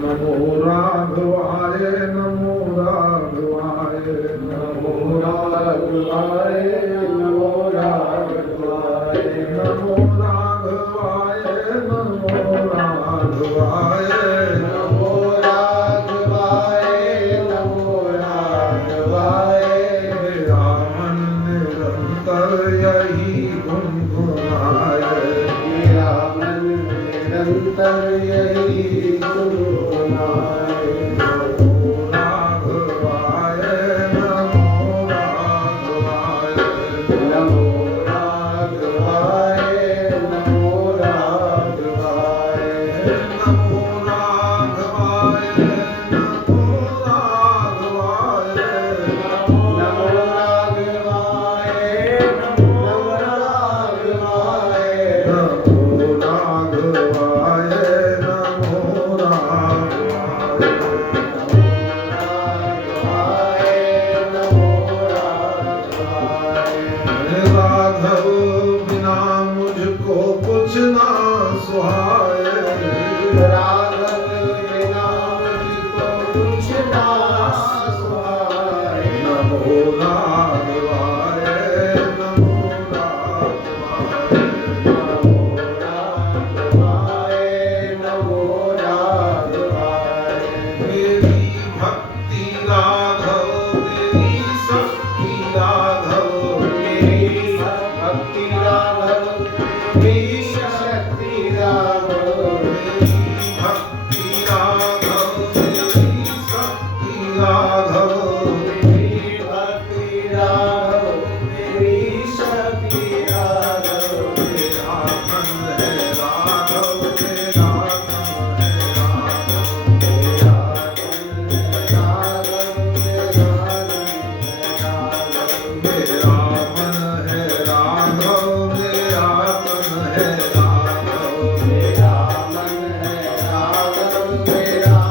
नमो राघवाय नमो राघवाय नमो राघवाय नमो राघवाय नमो राघवाय नमो राघवाय नमो राघवाय नमो राघवाय मेरा मन निरंतर यही गुनगुनाए मेरा मन निरंतर यही गुनगुनाए नमो राघवाय नमो राघवाय नमो राघवाय नमो राघवाय नमो राघवाय नमो राघवाय नमो राघवाय नमो राघवाय नमो राघवाय नमो राघवाय राघव बिना मुझको कुछ ना सुहाए राघव बिना मुझको कुछ ना सुहाए नमो राघवाय नमो राघवाय नमो राघवाय नमो राघवाय मेरी भक्ति राघव मेरी शक्ति राघव मेरी भक्ति राघव मेरी शक्ति राघव मेरी भक्ति राघव मेरी शक्ति राघव मेरी भक्ति राघव मेरी शक्ति राघव मेरा मन है राघव मेरा मन है राघव मेरा मन है राघव मेरा मन है राघव मेरा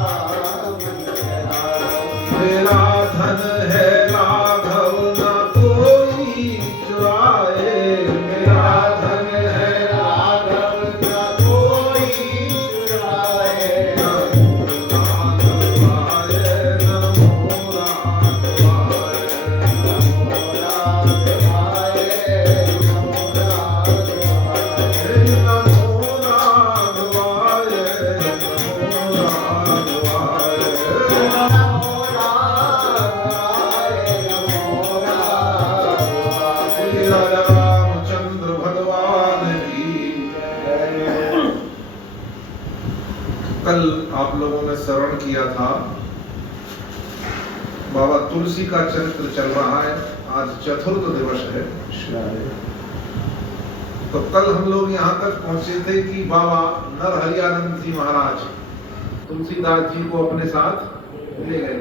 मन है राघव मेरा धन है राघव ना कोई चुराए मेरा धन है राघव का कोई चुराए नमो राघवाय नमो राघवाय नमो राघवाय नमो राघवाय नमो राघवाय नमो राघवाय नमो राघवाय नमो राघवाय श्री रामचंद्र भगवान की कल आप लोगों ने श्रवण किया था बाबा तुलसी का चरित्र चल रहा है। आज चतुर्थ दिवस है। तो कल हम लोग यहाँ तक पहुंचे थे कि बाबा नरहरियानंद जी महाराज तुलसीदास जी को अपने साथ ले गए।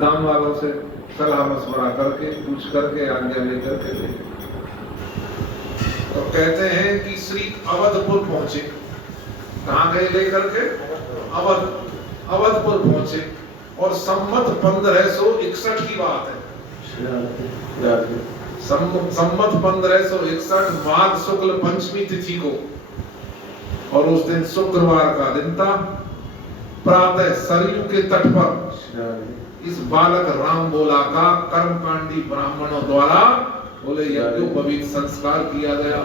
गांव वालों से सलाह मशवरा करके पूछ करके आज्ञा लेकर के ले गए। तो कहते हैं कि श्री अवधपुर पहुंचे। कहाँ गए लेकर के? अवधपुर पहुंचे और संमत 1561 की बात है। संमत 1561 माघ शुक्ल पंचमी तिथि को, और उस दिन शुक्रवार का दिन था। प्रातः सरयू के तट पर इस बालक राम बोला का कर्मकांडी ब्राह्मणों द्वारा बोले यज्ञोपवीत संस्कार किया गया।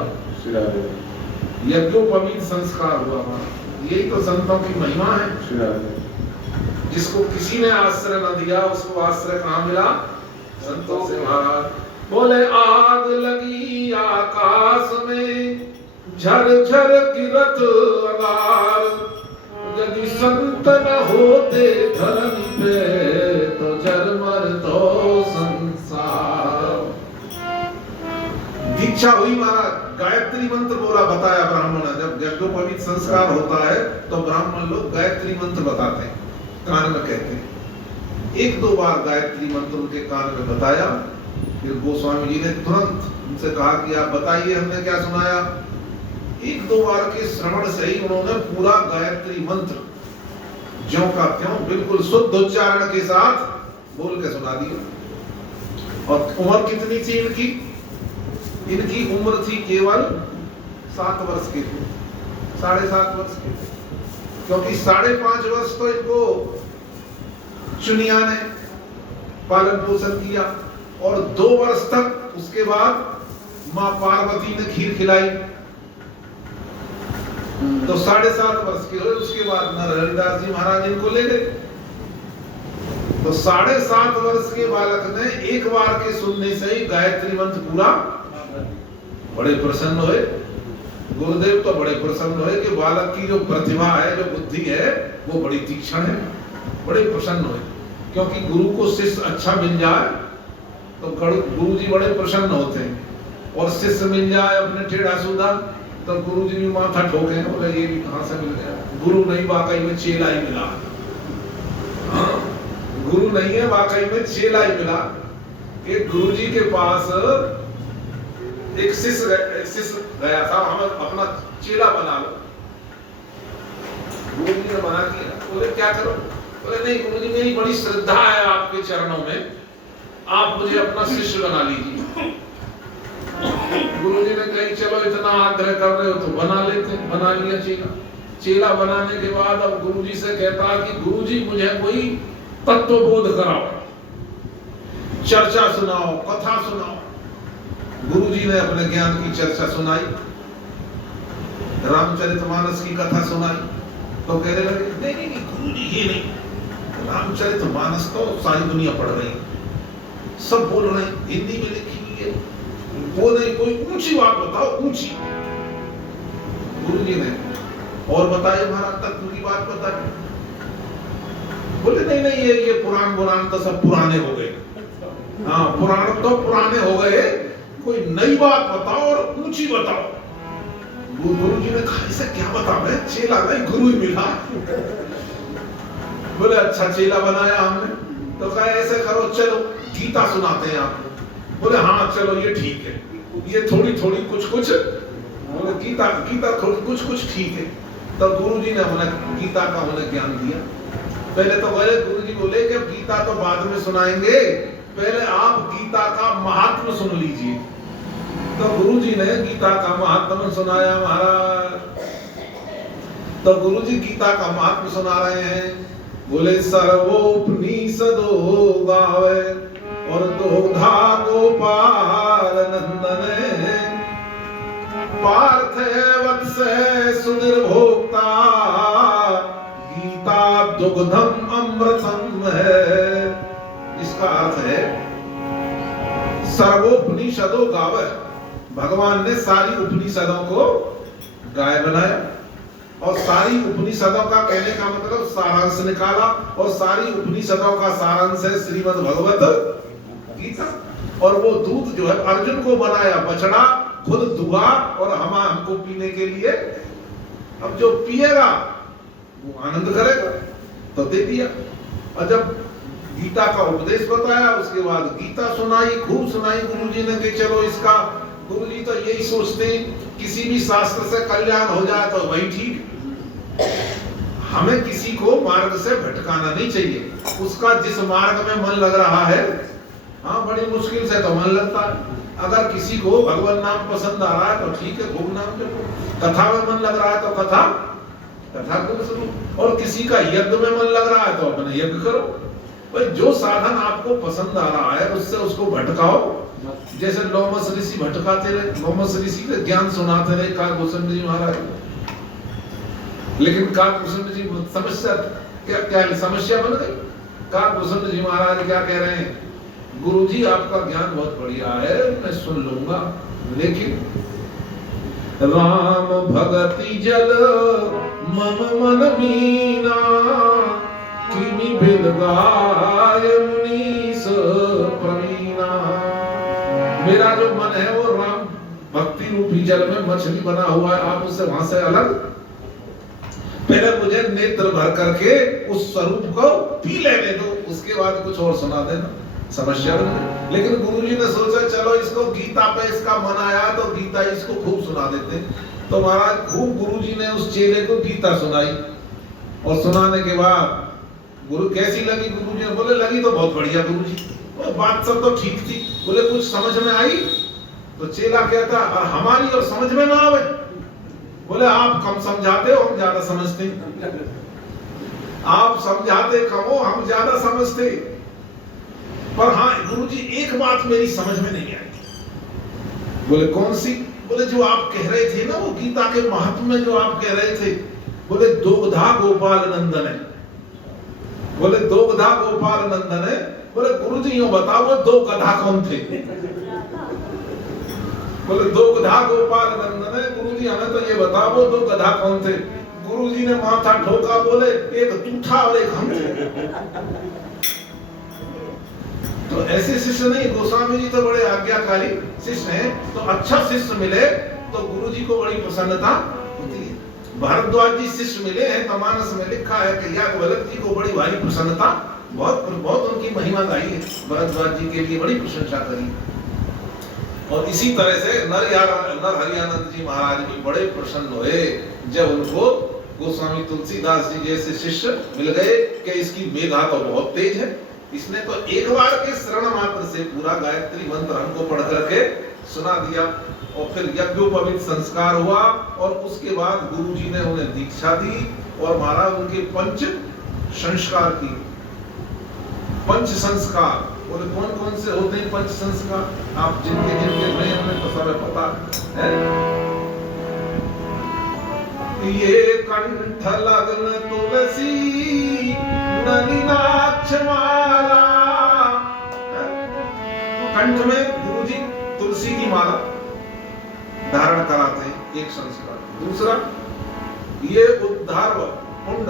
यज्ञोपवीत संस्कार हुआ। यही तो संतों की महिमा है। जिसको किसी ने आश्रय न दिया उसको आश्रय कहाँ मिला? संतों से। महाराज बोले आग लगी आकाश में झर झर गिरत अगार, यदि संत न होते धरनी पे तो झरमर तो संसार। दीक्षा हुई महाराज, गायत्री मंत्र बोला, बताया ब्राह्मण। जब यज्ञोपवीत संस्कार होता है तो ब्राह्मण लोग गायत्री मंत्र बताते हैं, कान में कहते हैं। एक दो बार गायत्री मंत्र उनके कान में बताया। फिर गोस्वामी जी ने तुरंत उनसे कहा कि आप बताइए हमने क्या सुनाया। एक दो बार के श्रवण से ही उन्होंने पूरा गायत्री मंत्र ज्यों का त्यों बिल्कुल शुद्ध उच्चारण के साथ बोल के सुना दिया। और उम्र कितनी थी इनकी? इनकी उम्र थी केवल 7 वर्ष की थी, 7.5 वर्ष की थी। क्योंकि 5.5 वर्ष तो इनको चुनिया ने पालन पोषण किया और 2 वर्ष तक उसके बाद मां पार्वती ने खीर खिलाई, तो 7.5 वर्ष के हुए। उसके बाद नरहरिदास जी महाराज इनको ले गए। तो 7.5 वर्ष के बालक ने एक बार के सुनने से ही गायत्री मंत्र पूरा, बड़े प्रसन्न हुए गुरुदेव, तो बड़े प्रसन्न हुए कि बालक की जो प्रतिभा है, जो बुद्धि है, वो बड़ी तीक्ष्ण है। बड़े प्रसन्न हुए, क्योंकि गुरु को शिष्य अच्छा मिल जाए तो गुरु जी बड़े प्रसन्न होते हैं, और शिष्य मिल जाए अपने टेढ़ा सूधा तो गुरु जी भी माथा ठोके, बोले ये भी कहां से मिल गया, गुरु नहीं वाकई में चेला ही मिला। गुरु नहीं है, वाकई में चेला ही मिला। कि गुरु जी के पास एक शिष्य गया था, हमें अपना चेला बना लो। गुरु जी ने मना किया, बोले क्या करो, बोले नहीं गुरु जी मेरी बड़ी श्रद्धा है आपके चरणों में, आप मुझे अपना शिष्य बना लीजिए। गुरु जी ने कही चलो इतना आग्रह कर रहे हो तो बना लेते, बना लिया चेला। चेला बनाने के बाद अब गुरु जी से कहता कि गुरु जी मुझे कोई तत्वबोध कराओ, चर्चा सुनाओ, कथा सुनाओ। गुरु जी ने अपने ज्ञान की चर्चा सुनाई, रामचरितमानस की कथा सुनाई, तो कहने लगे नहीं नहीं गुरु जी ये नहीं, रामचरितमानस तो सारी दुनिया पढ़ रही है, सब बोल रहे हैं, हिंदी में लिखी हुई है, वो नहीं, कोई ऊंची बात बताओ, ऊंची। गुरु जी ने और बताइए महाराज, तत्व की बात बताइए। बोले नहीं नहीं ये पुराण तो सब पुराने हो गए, हाँ पुराण तो पुराने हो गए, कोई नई बात बताओ और ऊंची बताओ। गुरु जी ने कहा इसे क्या बताओ, चेला नहीं गुरु ही मिला। बोले अच्छा चेला बनाया हमने, तो कहा ऐसे करो चलो गीता सुनाते हैं आपको। बोले हाँ चलो ये ठीक है, ये थोड़ी थोड़ी कुछ कुछ, बोले गीता कुछ कुछ ठीक है। तो गुरु जी ने उन्हें गीता का उन्हें ज्ञान दिया। पहले तो बोले गुरु जी बोले कि गीता तो बाद में सुनाएंगे, पहले आप गीता का महात्म सुन लीजिए। तो गुरु जी ने गीता का महात्म सुनाया महाराज। तो गुरु जी गीता का महात्म सुना रहे हैं। बोले सर्वोपनिषदो गावे और दोधा गोपाल नंदने, पार्थ वत्स सुधीर भोक्ता, गीता दुग्धम अमृतम है। इसका अर्थ है सर्वोपनिषदो गावे, भगवान ने सारी उपनिषदों को गाय बनाया, और सारी उपनिषदों का कहने का मतलब सारांश निकाला, और सारी उपनिषदों का सारांश है श्रीमद् भगवत गीता। और वो दूध जो है अर्जुन को बनाया बछड़ा, खुद दुआ और हमको पीने के लिए। अब जो पिएगा वो आनंद करेगा, तो दे दिया। और जब गीता का उपदेश बताया, उसके बाद गीता सुनाई, खूब सुनाई गुरु जी ने कि चलो इसका, गुरु जी तो यही सोचते किसी भी शास्त्र से कल्याण हो जाए तो वही ठीक। हमें किसी को मार्ग से भटकाना नहीं चाहिए, उसका जिस मार्ग में मन लग रहा है, हाँ बड़ी मुश्किल से तो मन लगता है। अगर किसी को भगवान नाम पसंद आ रहा है तो ठीक है, खूब नाम जपो। कथा में मन लग रहा है तो कथा को सुनो, और किसी का यज्ञ में मन लग रहा है तो अपना यज्ञ करो। भाई जो साधन आपको पसंद आ रहा है उससे उसको भटकाओ। जैसे लोमस ऋषि भटकाते रहे, लोमस ऋषि के ज्ञान सुनाते रहे काकभूषण जी महाराज, लेकिन काकभूषण जी समस्या क्या समस्या बन गई। काकभूषण जी महाराज क्या कह रहे हैं, गुरुजी आपका ज्ञान बहुत बढ़िया है, मैं सुन लूंगा, लेकिन राम भगति जल मन मीना, किमि बिल गाय मुनीस प्रवीणा। मेरा जो मन है वो राम भक्ति रूपी जल में मछली बना हुआ है, आप उससे वहां से अलग, पहले मुझे नेत्र भर करके उस स्वरूप को पी लेने दो, उसके बाद कुछ और सुना देना। समस्या बन। लेकिन गुरुजी ने सोचा चलो इसको गीता पे इसका मन आया तो गीता इसको खूब सुना देते। तो महाराज खूब गुरुजी ने उस चेले को गीता सुनाई, और सुनाने के बाद गुरु कैसी लगी गुरुजी ने, बोले लगी तो बहुत बढ़िया गुरुजी, और बात सब तो ठीक थी। बोले कुछ समझ में आई? तो चेला कहता हमारी और समझ में ना आवे। बोले आप कम समझाते हो, हम ज्यादा समझते। आप समझाते कम हो, हम ज्यादा समझते। पर हाँ गुरुजी एक बात मेरी समझ में नहीं आई। बोले कौन सी? बोले जो आप कह रहे थे ना, वो गीता के महात्म्य में जो आप कह रहे थे, बोले दोगधा गोपाल नंदन है। बोले दोगधा गोपाल नंदन है। बोले गुरुजी यूं बताओ वो दो गधा कौन थे? बोले दो गधा गोपाल नंदन है। गुरुजी हमें तो ये बताओ वो दो गधा कौन थे? गुरुजी ने माथा ठोका, बोले एक तू था और एक हम थे। तो ऐसे शिष्य नहीं, गोस्वामी जी तो बड़े आज्ञाकारी शिष्य हैं। तो अच्छा शिष्य मिले तो गुरुजी को बड़ी प्रसन्नता होती है। भारद्वाज जी शिष्य मिले हैं तो मानस में लिखा है कि याज्ञवल्क्य जी को बड़ी भारी प्रसन्नता, बहुत बहुत उनकी महिमा गाई है, भारद्वाज जी के लिए बड़ी प्रशंसा करी। और इसी तरह से नर हरियानंद जी महाराज भी बड़े प्रसन्न हुए जब उनको गोस्वामी तुलसीदास जी जैसे शिष्य मिल गए कि इसकी मेधा तो बहुत तेज है, इसने तो एक बार के श्रवण मात्र से पूरा गायत्री मंत्र हमको पढ़ करके सुना दिया। और फिर यज्ञोपवीत संस्कार हुआ और उसके बाद गुरुजी ने उन्हें दीक्षा दी और महाराज उनके पंच संस्कार किए। पंच संस्कार बोले कौन कौन से होते हैं पंच संस्कार? आप जिनके जिनके नहीं हमें तो सब पता है। ये कंठ लग्न तुलसी नलिनाक्ष माला। कंठ में गुरुजी तुलसी की माला धारण कराते हैं, एक संस्कार। दूसरा ये उद्धार पुंड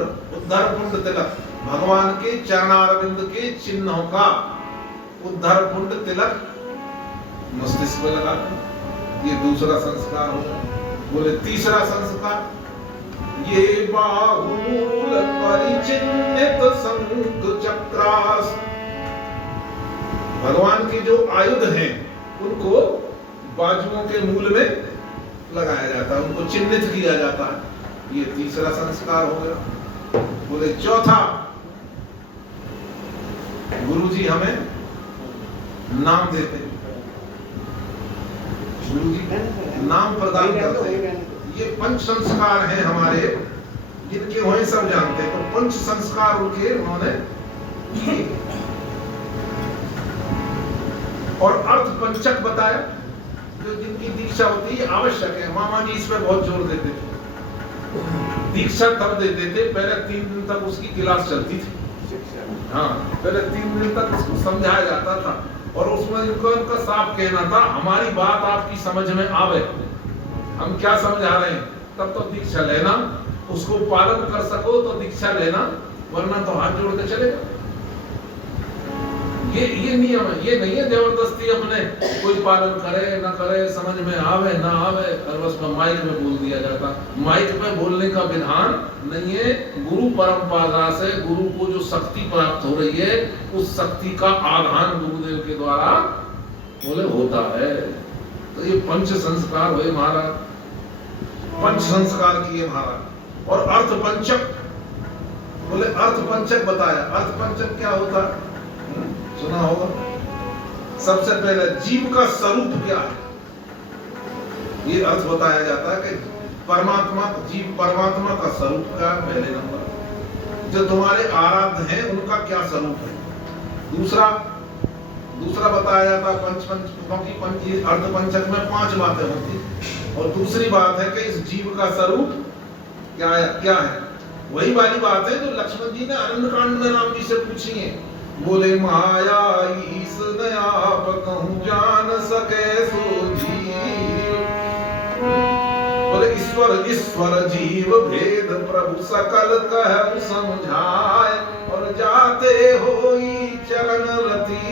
तिलक, भगवान के चरणारविंद के चिन्हों का उद्धार पुंड तिलक मस्तिष्क में लगाते हैं, ये दूसरा संस्कार होगा। बोले तीसरा संस्कार ये बाहुल परिचिन्नित शंख चक्रास, भगवान के जो आयुध हैं उनको बाजुओं के मूल में लगाया जाता है, उनको चिन्हित किया जाता है, ये तीसरा संस्कार हो गया। बोले चौथा गुरुजी हमें नाम देते हैं, गुरुजी नाम प्रदान करते हैं। ये पंच संस्कार हैं हमारे, जिनके वही सब जानते हैं। तो पंच संस्कार उनके उन्होंने किए। और अर्थ पंचक बताया, जो जिनकी दीक्षा होती है आवश्यक है। मामा जी इसमें बहुत जोर देते थे। दीक्षा तब देते थे, पहले 3 दिन तक उसकी क्लास चलती थी। हाँ, पहले 3 दिन तक उसको समझाया जाता था और उसमें उनका साफ कहना था हमारी बात आपकी समझ में आवे, हम क्या समझा रहे हैं, तब तो दीक्षा लेना, उसको पालन कर सको तो दीक्षा लेना, वरना तो हाथ जोड़ के चलेगा। ये नियम है, ये नहीं है जबरदस्ती अपने कोई पालन करे ना करे, समझ में आवे ना आवे और बस माइक में बोल दिया जाता। माइक में बोलने का विधान नहीं है। गुरु परंपरा से गुरु को जो शक्ति प्राप्त हो रही है, उस शक्ति का आधान गुरुदेव के द्वारा बोले होता है। तो ये पंच संस्कार हुए महाराज, पंच संस्कार किए महाराज। और अर्थ पंचक, बोले अर्थ पंचक बताया। अर्थ पंचक क्या होता है सुना होगा। सबसे पहले जीव का स्वरूप क्या है, ये अर्थ बताया जाता है कि परमात्मा, जीव परमात्मा का स्वरूप क्या है पहले नंबर। जो तुम्हारे आराध्य हैं उनका क्या स्वरूप है। दूसरा बताया जाता है क्योंकि अर्थ पंचक में 5 बातें होती। और दूसरी बात है कि इस जीव का स्वरूप क्या है। वही वाली बात है जो लक्ष्मण जी ने अरण्यकांड में राम जी से पूछी है। बोले माया ईस आप कहूं जान सके सो जीव। बोले ईश्वर जीव भेद प्रभु सकल कह समझाए, और जाते होई चरण रति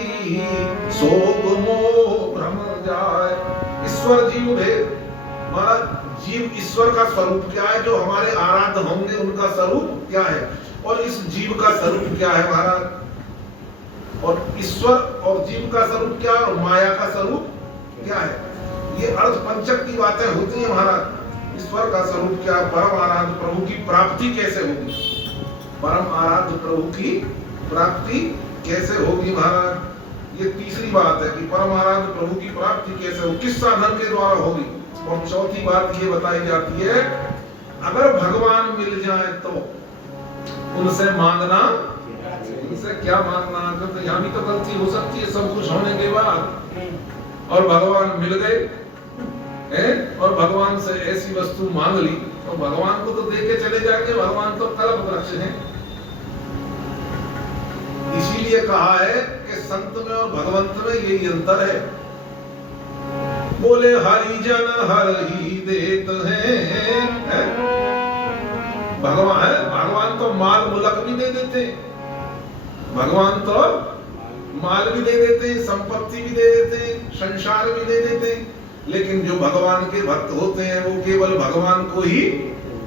शोक मोह भ्रम जाए। ईश्वर जीव भेद, जीव ईश्वर का स्वरूप क्या है, जो हमारे आराध्य होंगे उनका स्वरूप क्या है, और इस जीव का स्वरूप क्या है महाराज। और ईश्वर और जीव का स्वरूप क्या है और माया का स्वरूप क्या है, ये अर्थ पंचक की बातें होती है महाराज। ईश्वर का स्वरूप क्या, परम आराध्य प्रभु की प्राप्ति कैसे होगी, परम आराध्य प्रभु की प्राप्ति कैसे होगी महाराज। ये तीसरी बात है कि परम आराध्य प्रभु की प्राप्ति कैसे हो, किस साधन के द्वारा होगी। और चौथी बात ये बताई जाती है आए तो उनसे मांगना, उनसे क्या मांगना, क्योंकि यहाँ भी तो गलती हो सकती है सब कुछ होने के बाद और भगवान मिल गए और भगवान से ऐसी वस्तु मांग ली तो भगवान को तो दे के चले जाएंगे, भगवान तो कल्प वृक्ष हैं। इसीलिए कहा है कि संत में और भगवंत में यही अंतर है। बोले हरिजन हर ही देत हैं, भगवान तो माल मुलक भी दे देते, भगवान तो माल भी दे देते, संपत्ति भी दे देते, संसार भी दे देते, लेकिन जो भगवान के भक्त होते हैं वो केवल भगवान को ही,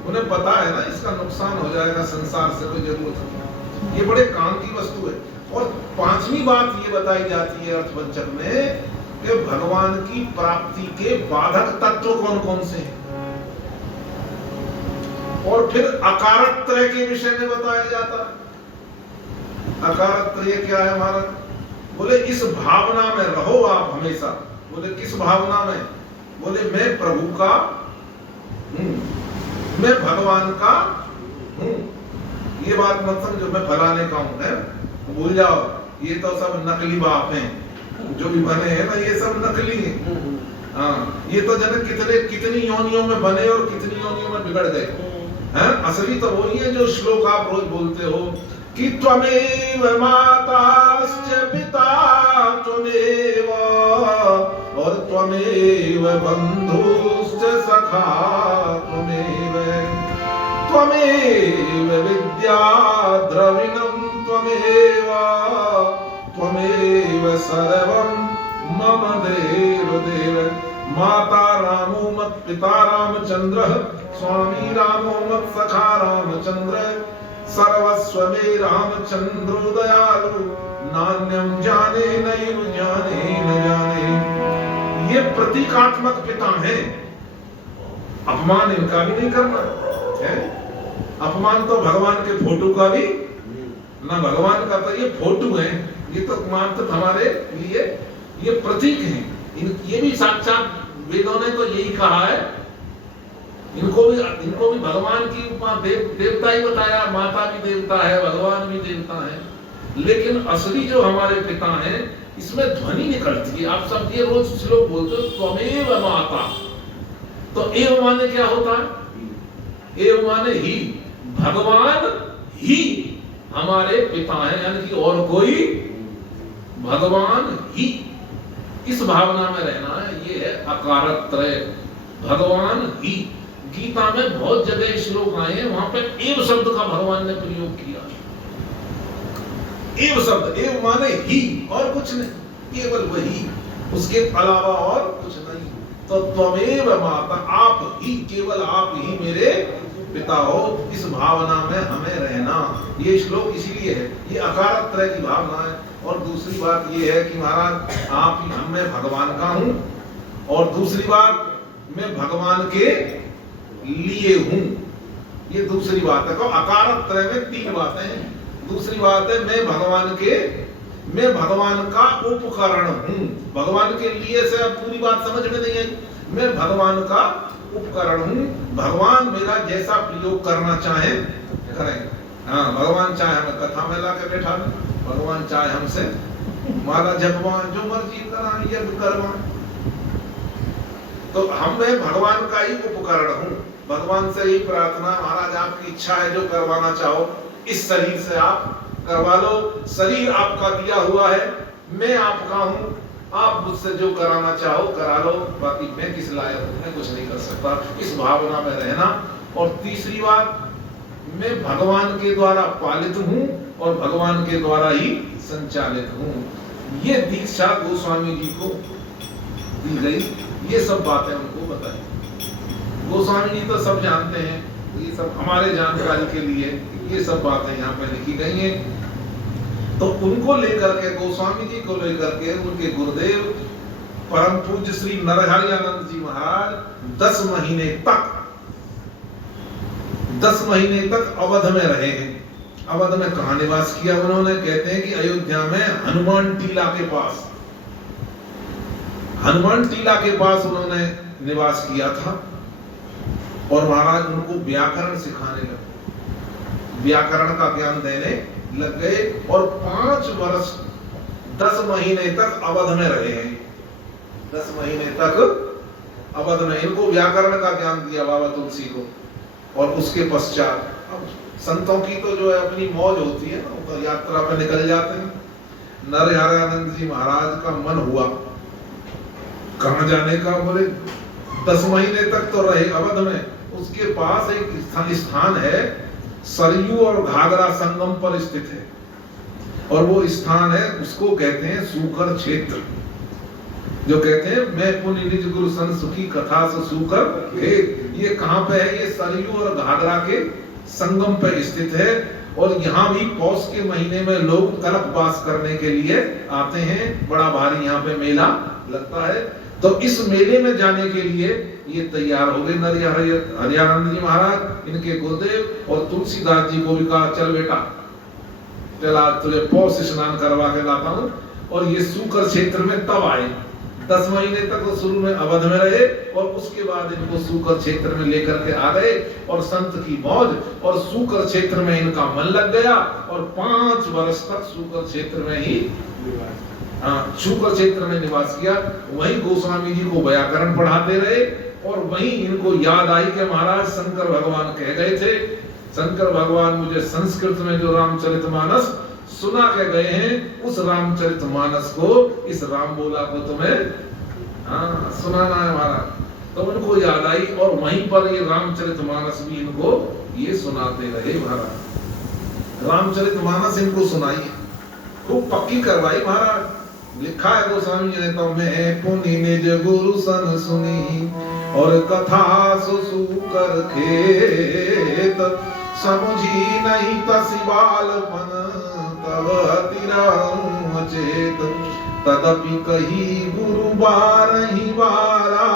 उन्हें पता है ना इसका नुकसान हो जाएगा, संसार से कोई जरूरत नहीं, ये बड़े काम की वस्तु है। और पांचवी बात ये बताई जाती है अर्थपंचक में कि भगवान की प्राप्ति के बाधक तत्व कौन कौन से हैं, और फिर अकारत्रय के विषय में बताया जाता है। अकारत्रय क्या है हमारा? बोले इस भावना में रहो आप हमेशा। बोले किस भावना में? बोले मैं प्रभु का हूं, मैं भगवान का हूं। ये बात मत समझो मैं फलाने का हूं, है भूल जाओ, ये तो सब नकली बाप हैं जो भी बने हैं ना, ये सब नकली हैं। हाँ, ये तो जन कितनी योनियों में बने और कितनी योनियों में बिगड़ गए हैं। असली तो वही है जो श्लोक आप रोज बोलते हो कि त्वमेव माताश्च पिता त्वमेव और त्वमेव बंधुश्च सखा त्वमेव, त्वमेव विद्या द्रविणं त्वमेव, त्वमेव सर्वं मम देव देव। माता रामो मत पिता रामचंद्र, स्वामी रामो मत सखा रामचंद्र, सर्वस्व में रामचंद्रो दयालु, नान्यम जाने नैव जाने न जाने। ये प्रतीकात्मक पिता हैं, अपमान इनका भी नहीं करना है। अपमान तो भगवान के फोटो का भी ना, भगवान का तो ये फोटो है, ये तो मात्र हमारे लिए ये प्रतीक हैं। ये भी साक्षात वेदों ने तो यही कहा है, इनको भी भगवान की उपमा देवता ही बताया, माता भी देवता है, भगवान भी देवता है, लेकिन असली जो हमारे पिता हैं इसमें ध्वनि निकलती है। आप सब ये रोज श्लोक बोलते हो त्वमेव माता, तो एव माने क्या होता है? एव माने ही, भगवान ही हमारे पिता हैं, यानी कि और कोई, भगवान ही। इस भावना में रहना है, ये है अकारत्रय, भगवान ही। गीता में बहुत जगह श्लोक आए हैं, वहां पे एव शब्द का भगवान ने प्रयोग किया। एव शब्द, एव माने ही और कुछ नहीं, केवल वही, उसके अलावा और कुछ नहीं। तो त्वमेव माता, आप ही, केवल आप ही मेरे पिता हो, इस भावना में हमें रहना। ये श्लोक इसीलिए है, ये अकारत्रय की भावना है। और दूसरी बात ये है कि महाराज आप ही, हम, मैं भगवान का हूं, और दूसरी बात मैं भगवान के लिए हूं, ये दूसरी बात है। अकारत्रय में तीन बातें हैं। दूसरी बात है मैं भगवान का उपकरण हूं। भगवान के लिए से अब पूरी बात समझ में नहीं आई। मैं भगवान का उपकरण हूं, भगवान मेरा जैसा प्रयोग करना चाहे करें। हाँ, भगवान चाहे हमें कथा में ला के बैठा दें, भगवान चाहे हमसे माला जपवाएं, जो मर्जी कराएं, यज्ञ करवाएं, तो हम मैं भगवान का ही उपकरण हूं। भगवान से ही प्रार्थना, महाराज आपकी इच्छा है जो करवाना चाहो इस शरीर से आप करवा लो, शरीर आपका दिया हुआ है, मैं आपका हूं, आप मुझसे जो कराना चाहो करा लो, बाकी मैं किस लायक हूं, मैं कुछ नहीं कर सकता। इस भावना में रहना। और तीसरी बात, मैं भगवान के द्वारा पालित हूं और भगवान के द्वारा ही संचालित हूं। ये दीक्षा गोस्वामी जी को दी गई, ये सब बातें उनको बताई। गोस्वामी जी तो सब जानते हैं, ये सब हमारे जानकारी के लिए ये सब बातें यहाँ पे लिखी गई हैं। तो उनको लेकर के, गोस्वामी जी को लेकर के उनके गुरुदेव परम पूज्य श्री नरहरियानंद जी महाराज 10 महीने तक अवध में रहे हैं। अवध में कहां निवास किया उन्होंने? कहते हैं कि अयोध्या में हनुमान टीला के पास, हनुमान टीला के पास उन्होंने निवास किया था। और महाराज उनको व्याकरण सिखाने लगे। व्याकरण का ज्ञान देने लग गए और 5 वर्ष 10 महीने तक अवध में रहे हैं। 10 महीने तक अवध में इनको व्याकरण का ज्ञान दिया बाबा तुलसी को। और उसके पश्चात अब संतों की तो जो है अपनी मौज होती है ना, वो तो यात्रा पे निकल जाते हैं। नरहरानंद जी महाराज का मन हुआ कहाँ जाने का, बोले 10 महीने तक तो रहे अवध में, उसके पास एक स्थान है सरयू और घाघरा संगम पर स्थित है, और वो स्थान है उसको कहते हैं सूकर क्षेत्र। जो कहते हैं मैं पुण्य निज गुरु सन सुखी कथा से सूकर खेत, ये कहाँ पे है? ये सरयू और घाघरा के संगम पे स्थित है। और यहाँ भी पौष के महीने में लोग कल्पवास करने के लिए आते हैं, बड़ा भारी यहाँ पे मेला लगता है। तो इस मेले में जाने के लिए ये तैयार हो गए हरियानंद जी महाराज, इनके गुरुदेव, और तुलसीदास जी को भी कहा चल बेटा चला तुझे पौष स्नान करवा के लाता हूँ। और ये सूकर क्षेत्र में तब आए, 10 महीने तक तो शुरू में अवध में रहे और उसके बाद इनको सूकर क्षेत्र में लेकर के आ गए और संत की मौज, और सूकर क्षेत्र में इनका मन लग गया और 5 वर्ष तक सूकर क्षेत्र में ही सूकर क्षेत्र में निवास किया। वहीं गोस्वामी जी को व्याकरण पढ़ाते रहे और वहीं इनको याद आई कि महाराज शंकर भगवान कह गए थे, शंकर भगवान मुझे संस्कृत में जो रामचरितमानस सुना के गए हैं, उस रामचरितमानस को, इस राम बोला को तुम्हें सुनाना है महाराज। तो उनको याद आई और वहीं पर ये रामचरितमानस भी इनको ये सुनाते रहे महाराज। रामचरितमानस इनको सुनाई, खूब पक्की करवाई महाराज। लिखा है गोस्वामी जी ने, तो मैं पुनि निज गुरु सन सुनी और कथा सुसूकर खेत, समझी नहीं तसिबालपन तब अतिराम चेत, तदपि कही गुरु बारही बारा,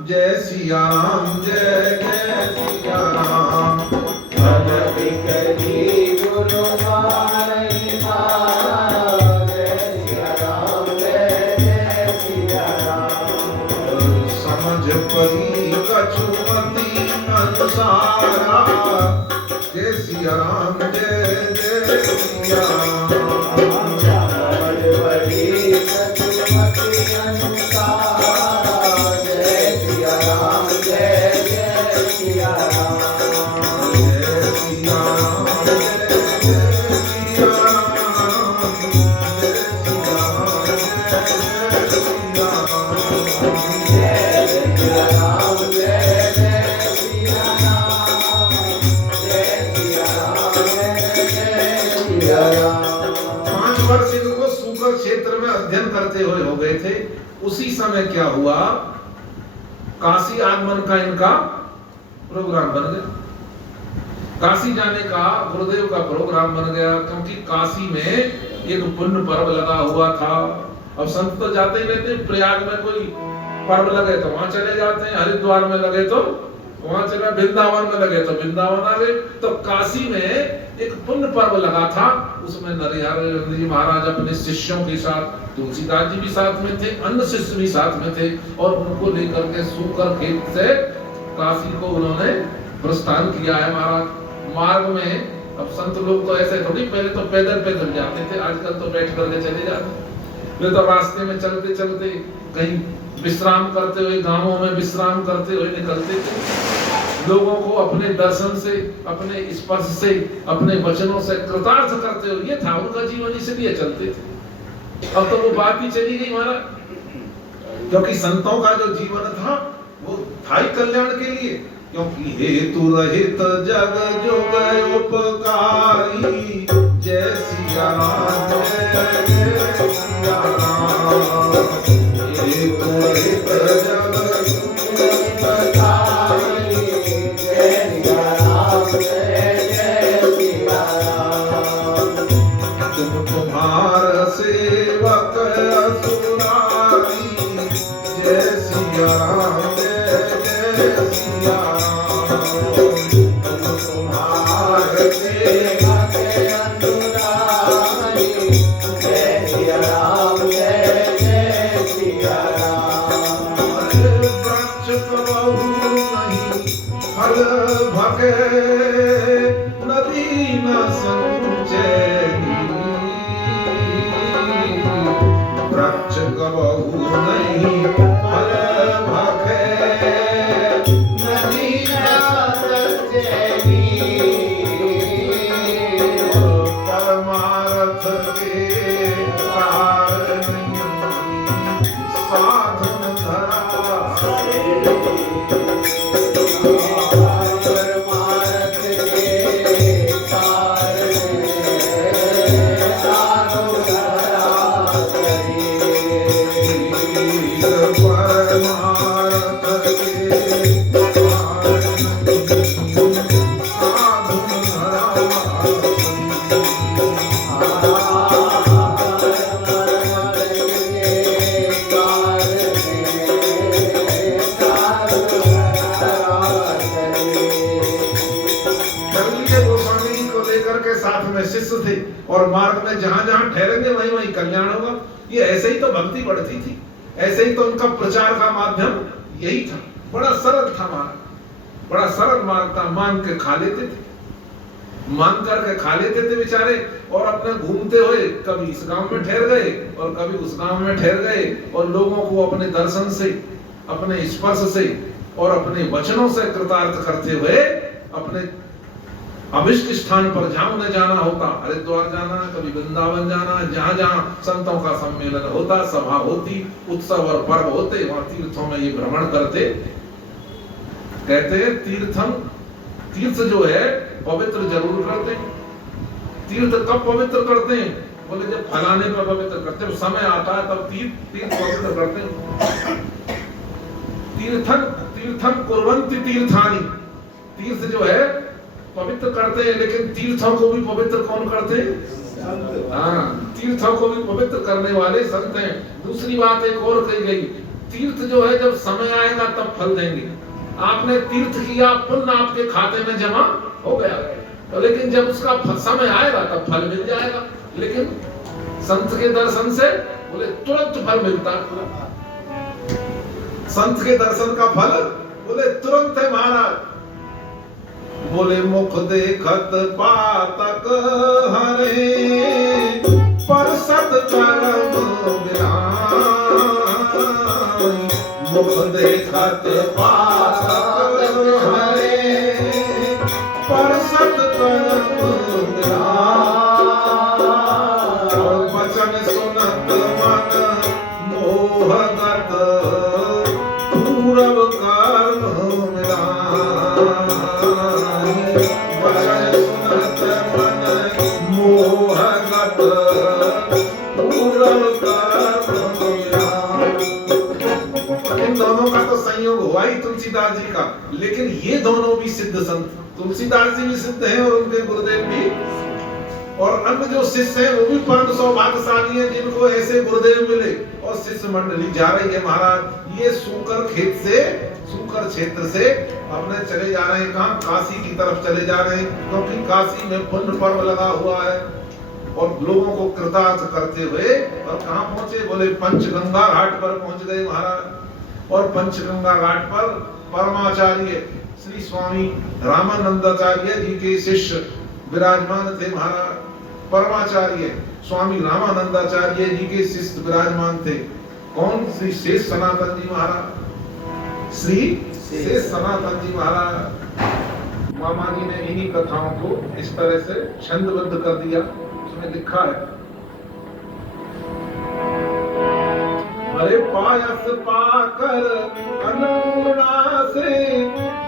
जय सिया राम जय जय सिया राम। तदपि कही गुरु बारही बारा, जय सिया राम जय जय सिया राम। समझ पई कछुमति अनुसारा, जय सिया राम जय जय सिया राम। करते हुए हो गए थे। उसी समय क्या हुआ, काशी आगमन का इनका प्रोग्राम बन गया। काशी जाने का गुरुदेव का प्रोग्राम बन गया, क्योंकि काशी में एक पुण्य पर्व लगा हुआ था। अब संत तो जाते ही रहते, प्रयाग में कोई पर्व लगे तो वहां चले जाते हैं, हरिद्वार में लगे तो वहां चले, वृंदावन में लगे तो वृंदावन आ गए। तो काशी में एक पुण्य पर्व लगा था, उसमें नरहरि जी महाराज अपने शिष्यों के साथ, तुलसीदास जी भी साथ में थे, अन्य शिष्य भी साथ में थे, और उनको लेकर के सूकर खेत से काशी को उन्होंने प्रस्थान किया है महाराज। मार्ग में अब संत लोग तो ऐसे थोड़ी, पहले तो पैदल पैदल जाते थे, आजकल तो बैठ करके चले जाते। वे तो रास्ते में चलते चलते कहीं विश्राम करते हुए, गांवों में विश्राम करते हुए निकलते थे। लोगों को अपने दर्शन से, अपने स्पर्श से, अपने वचनों से कृतार्थ करते हुए, ये था उनका जीवन, इसलिए चलते थे। अब तो वो बात ही चली गई महाराज, क्योंकि संतों का जो जीवन था वो था ही कल्याण के लिए। क्योंकि हेतु रहित जग जुग उपकारी, जय सिया राम जय जय सिया राम। हेतु रहित जग जुग उपकारी, जय सिया राम जय जय सिया राम। तुम तुम्हार सेवक असुरारी, जय सिया राम जय जय सिया राम। तुम्हार सेवक असुरारी, जय संचयनी, वृक्ष कबहु नहीं फल भखे, नदी न संचयनी, परमार्थ के कारण साधन धरा, परमार्थ के कारण साधु धरा करी, परमार्थ के साथ में शिष्य थे और मार्ग में जहां जहां ठहरेंगे वहीं वहीं कल्याण होगा। ये ऐसे ही तो भक्ति बढ़ती थी, ऐसे ही तो उनका प्रचार का माध्यम यही था। बड़ा सरल था मार्ग, बड़ा सरल मार्ग था। मांग के खा लेते थे, मांग करके खा लेते थे बेचारे, और अपने घूमते हुए कभी इस गांव में ठहर गए और कभी उस गांव में ठहर गए, और लोगों को अपने दर्शन से, अपने स्पर्श से और अपने वचनों से कृतार्थ करते हुए अपने अभिष्ट स्थान पर जहां उन्हें जाना होता, हरिद्वार जाना, कभी वृंदावन जाना, जहां जहां संतों का सम्मेलन होता, सभा होती, उत्सव और पर्व होते, वहां तीर्थों में ये भ्रमण करते। कहते हैं तीर्थ जो है पवित्र जरूर करते हैं। तीर्थ कब पवित्र करते हैं? बोले जब फलाने पर पवित्र करते हैं, समय आता है तब तीर्थ पवित्र करते हैं। तीर्थम कुर्वन्ति तीर्थानि, तीर्थ जो है पवित्र करते हैं, लेकिन तीर्थों को भी पवित्र कौन करते हैं? हाँ, तीर्थों को भी पवित्र करने वाले संत हैं। दूसरी बात एक और कही गई, तीर्थ जो है जब समय आएगा तब फल देंगे। आपने तीर्थ किया, पुण्य आपके खाते में जमा हो गया, तो लेकिन जब उसका समय आएगा तब फल मिल जाएगा। लेकिन संत के दर्शन से बोले तुरंत फल मिलता है। संत के दर्शन का फल बोले तुरंत है महाराज। बोले मुख देखत पातक हरे, पर सत्कर्म विराम। मुख देखत पातक हरे, पर सत्कर्म विराम। वचन सुनत मन मोहगत, पूरब कर्म विराम। वचन सुनत मन मोहगत, पूरब कर्म विराम। इन दोनों का तो संयोग हुआ ही तुलसीदास जी का, लेकिन ये दोनों भी सिद्ध संत, तुलसीदास जी भी सिद्ध हैं और उनके गुरुदेव भी, और अन्य जो शिष्य हैं वो भी परम सौभाग्यशाली हैं जिनको ऐसे गुरुदेव मिले। और शिष्य मंडली जा रही है महाराज, ये सूकर खेत से, सूकर क्षेत्र से अपने चले जा रहे हैं, कहां? काशी की तरफ चले जा रहे हैं, क्योंकि काशी में पुण्य पर्व लगा हुआ है। और लोगों को कृतार्थ करते हुए और कहां पहुंचे? बोले पंचगंगा घाट पर पहुंच गए महाराज। और पंचगंगा घाट पर परमाचार्य श्री स्वामी रामानंदाचार्य जी के शिष्य विराजमान थे महाराज। परमाचार्य स्वामी रामानंदाचार्य जी के शिष्य विराजमान थे। कौन? श्री शेष सनातन जी महाराज। श्री शेष सनातन जी महाराज। मामा जी ने इन्हीं कथाओं को इस तरह से छंदबद्ध कर दिया। उसमें लिखा है, अरे पायस पाकर अन्नपूर्णा से,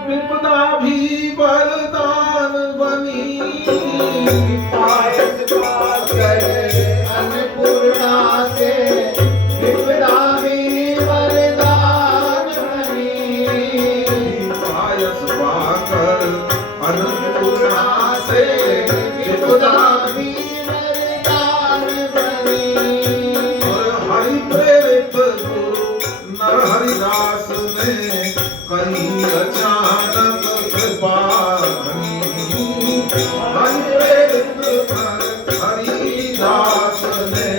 विपदा भी वरदान बनी। पायस पाकर अन्नपूर्णा से, विपदा भी वरदान बनी। पायस पाकर अन्नपूर्णा से, विपदा भी वरदान बनी। हरि प्रेरित गुरु नर हरिदास ने करी अचानक कृपा धनी। हरि प्रेरित नर हरिदास ने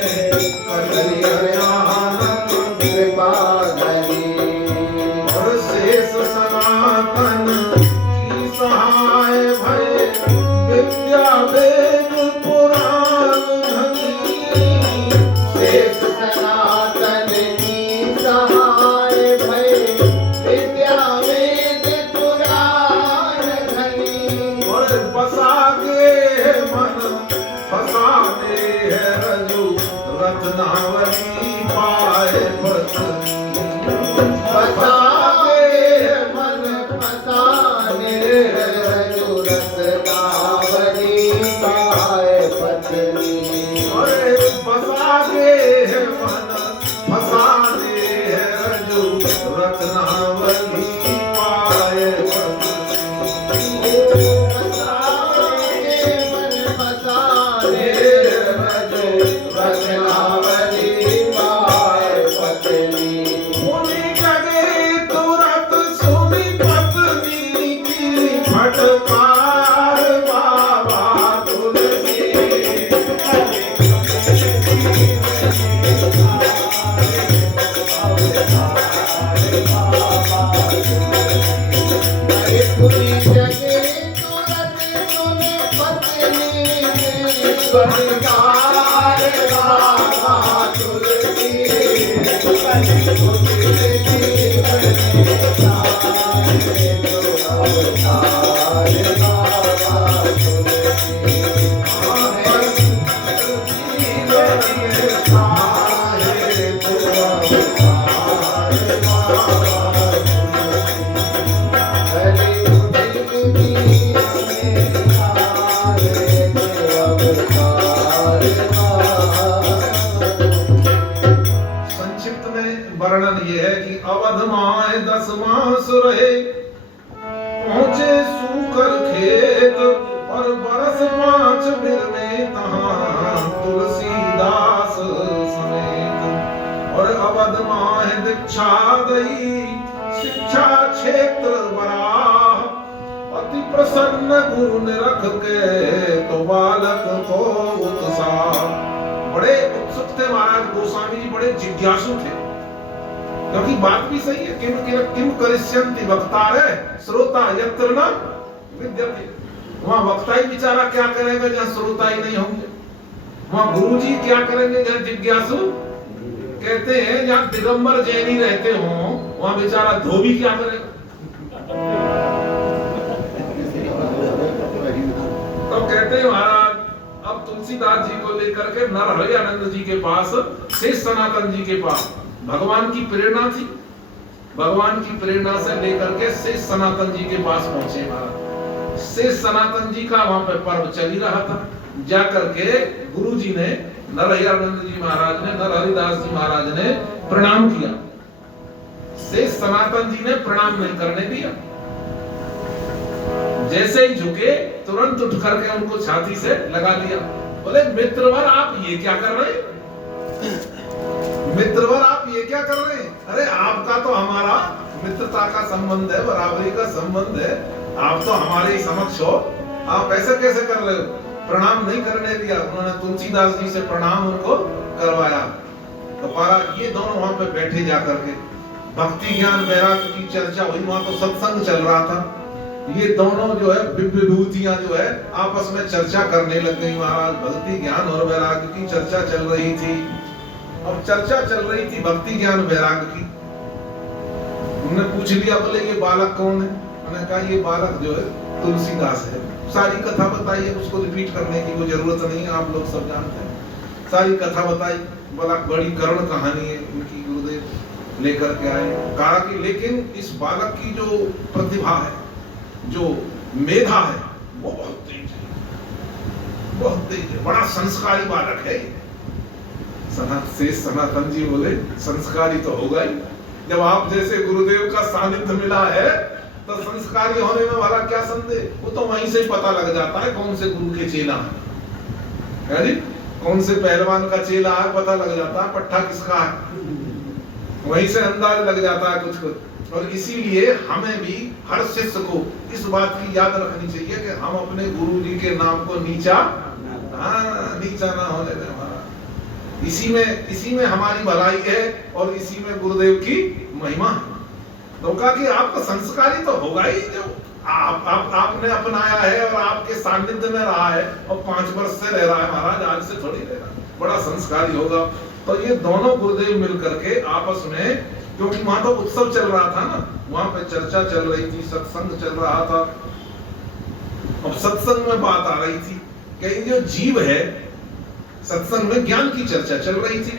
करी अचानक कृपा धनी। और शेष सनातन की सहाय भय, विद्या रत्नावली पाए पत्नी। बसावे मन फसाने रजू रत्नावली पाए पत्नी। अरे बसागे है मन फसाने है रजू रत्नावली पाए पत्नी। बसावे मन फसाने रजू रत्नावली पाए पत्नी। मुनि जगे तुरत सुनी पत्नी की फटकार बाबा तुलसी। पूरी जगे तुरंत सुने पत्नी के सरकार बाबा तुलसी। संक्षिप्त में वर्णन ये है कि अवध माए 10 मास रहे, पहुंचे सूकर खेत और बरस 5 बिरने तहां तुलसीदास समेत। और अवध माए दीक्षा दई शिक्षा क्षेत्र बराह, अति प्रसन्न गुरु ने रख के तो बालक को उत्साह। बड़े उत्सुक थे महाराज गोस्वामी जी, बड़े जिज्ञासु थे, क्योंकि बात भी सही है। किम करिष्यन्ति वक्तारे श्रोता यत्र न विद्यते। वहां वक्ता ही बेचारा क्या करेगा जहां श्रोता ही नहीं होंगे। वहां गुरु जी क्या करेंगे जहां जिज्ञासु। कहते हैं जहां दिगंबर जैनी रहते हो वहां बेचारा धोबी क्या करेगा। तो कहते हैं महाराज अब तुलसीदास जी को लेकर के नरहरि आनंद जी के पास, शेष सनातन जी के पास भगवान की प्रेरणा थी। भगवान की प्रेरणा से लेकर के शेष सनातन जी के पास पहुंचे महाराज। शेष सनातन जी का वहां पे पर्व चल ही रहा था। जाकर के गुरु जी ने, नरहरि आनंद जी महाराज ने, नरहरिदास जी महाराज ने प्रणाम किया। शेष सनातन जी ने प्रणाम नहीं करने दिया। जैसे ही झुके तुरंत उठ करके उनको छाती से लगा लिया। बोले मित्रवर आप ये क्या कर रहे हैं? मित्रवर आप ये क्या कर रहे हैं? अरे आपका तो हमारा मित्रता का संबंध है, बराबरी का संबंध है। आप तो हमारे ही समक्ष हो, आप ऐसे कैसे कर रहे हो? प्रणाम नहीं करने दिया। उन्होंने तुलसीदास जी से प्रणाम उनको करवाया। तो पारा ये दोनों वहां पे बैठे जाकर के भक्ति ज्ञान वैराग्य की चर्चा हुई। वहां तो सत्संग चल रहा था। ये दोनों जो है विभूतियां जो है आपस में चर्चा करने लग गई महाराज। भक्ति ज्ञान और वैराग्य की चर्चा चल रही थी। अब चर्चा चल रही थी भक्ति ज्ञान वैराग्य की। उन्होंने पूछ लिया, बोले ये बालक कौन है? उन्होंने कहा ये बालक जो है तुलसीदास है। सारी कथा बताई है, उसको रिपीट करने की कोई जरूरत नहीं है, आप लोग सब जानते हैं। सारी कथा बताई। बोला बड़ी करुण कहानी है इनकी, गुरुदेव लेकर के आए। कहा कि लेकिन इस बालक की जो प्रतिभा है, जो मेधा है, वो बहुत तेज है, बहुत तेज है, बड़ा संस्कारी बालक है। सनातन जी बोले संस्कारी तो होगा ही। जब आप जैसे गुरुदेव का सानिध्य मिला है तो संस्कारी होने में वाला क्या संदेह। वो तो वहीं से ही पता लग जाता है कौन से गुरु के चेला है, कौन से पहलवान का चेला है, पता लग जाता है पट्टा किसका है। वहीं से अंदाज लग जाता है कुछ कुछ। और इसीलिए हमें भी हर शिष्य को इस बात की याद रखनी चाहिए कि हम अपने गुरु जी के नाम को नीचा ना होने दें। इसी में हमारी भलाई है और इसी में गुरुदेव की महिमा है। तो कहा कि आपका संस्कारी तो होगा ही, जो आपने अपनाया है और आपके सानिध्य में रहा है और 5 वर्ष से रह रहा है महाराज, आज से थोड़ी रह रहा है, बड़ा संस्कारी होगा। तो ये दोनों गुरुदेव मिलकर के आपस में, क्योंकि वहां तो उत्सव चल रहा था ना, वहां पे चर्चा चल रही थी, सत्संग चल रहा था। अब सत्संग में बात आ रही थी कि जो जीव है, सत्संग में ज्ञान की चर्चा चल रही थी।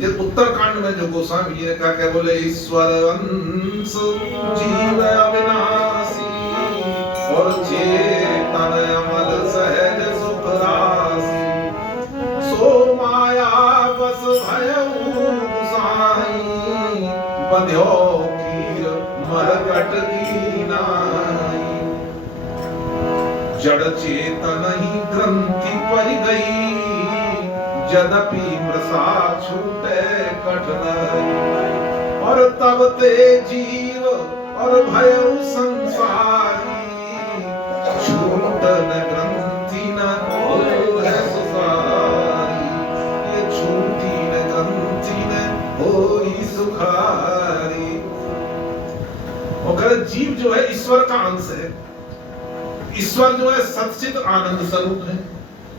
ये उत्तरकांड में जो गोस्वामी जी ने कहा क्या बोले, ईश्वर अंश जीव अविनाशी और चेतन अमल सहज सुख राशि, सो माया बस भयउ साई, बंध्यो कीर मरकट की नाई। जड़ चेतन ही ग्रंथि पर गई, यद्यपि मृषा छूटे कठिनाई। और तब ते जीव और भयउ संसारी, छूट न ग्रंथि न होए सुखारी। ये छूटी न ग्रंथि न होई सुखारी। वो कह जीव जो है ईश्वर का अंश है। ईश्वर जो है सच्चित आनंद स्वरूप है,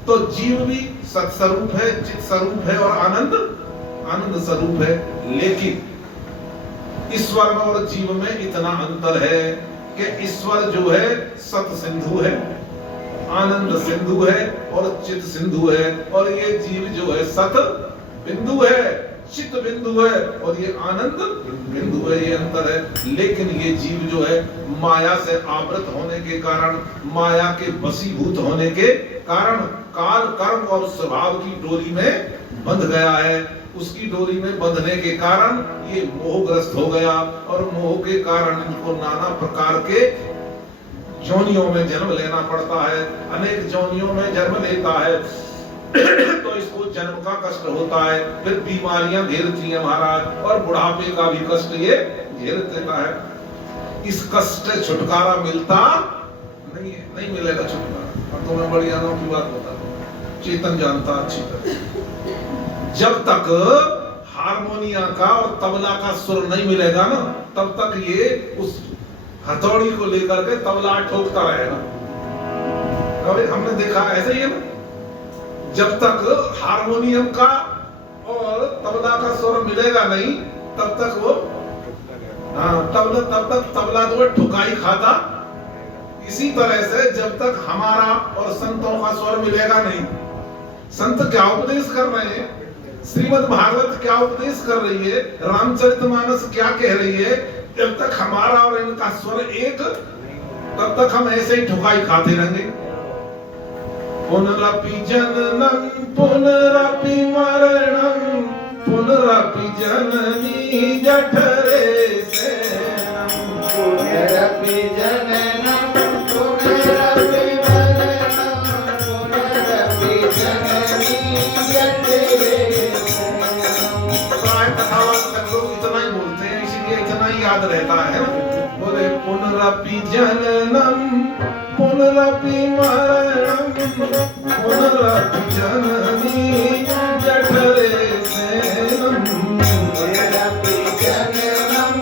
तो जीव भी सत्स्वरूप है, चित स्वरूप है और आनंद स्वरूप है। लेकिन ईश्वर में और जीव में इतना अंतर है कि ईश्वर जो है सत सिंधु है, आनंद सिंधु है और चित सिंधु है, और ये जीव जो है सत बिंदु है, चित बिंदु है और ये आनंद बिंदु है। ये अंतर है। लेकिन ये जीव जो है माया से आवृत होने के कारण, माया के वशीभूत होने के कारण काल कर्म और स्वभाव की डोरी में बंध गया है। उसकी डोरी में बंधने के कारण ये मोहग्रस्त हो गया, और मोह के कारण इनको नाना प्रकार के जोनियों में जन्म लेना पड़ता है। अनेक जोनियों में जन्म लेता है तो इसको जन्म का कष्ट होता है, फिर बीमारियां घेरती हैं महाराज, और बुढ़ापे का भी कष्ट ये घेर देता है। इस कष्ट से छुटकारा मिलता नहीं है, नहीं मिलेगा छुटकारा। और तो मैं बड़ी अनोखी बात बताता हूँ, चेतन जानता अच्छी तरह, जब तक हारमोनिया का और तबला का सुर नहीं मिलेगा ना, तब तक ये उस हथौड़ी को लेकर के तबला ठोकता रहेगा। कभी हमने देखा ऐसे ही है ना, जब तक हारमोनियम का और तबला का स्वर मिलेगा नहीं, तब तक वो तब तक तबला जो है ठुकाई खाता। इसी तरह से जब तक हमारा और संतों का स्वर मिलेगा नहीं, संत क्या उपदेश कर रहे हैं, श्रीमद् भागवत क्या उपदेश कर रही है, रामचरितमानस क्या कह रही है, जब तक हमारा और इनका स्वर एक, तब तक हम ऐसे ही ठुकाई खाते रहेंगे। पुनरपि जननम पुनरपि मरणम, पुनरपि जननी जठरे सेनम। पुनरपि जननम पुनरपि मरणम, पुनरपि जननी जठरे सेनम। कथावाचक लोग इतना ही बोलते हैं, इसीलिए इतना ही याद रहता है। बोले पुनरपि जननम पुनरपि मरणम, पुनरपि जननी जठरे सेनम। पुनरपि जननम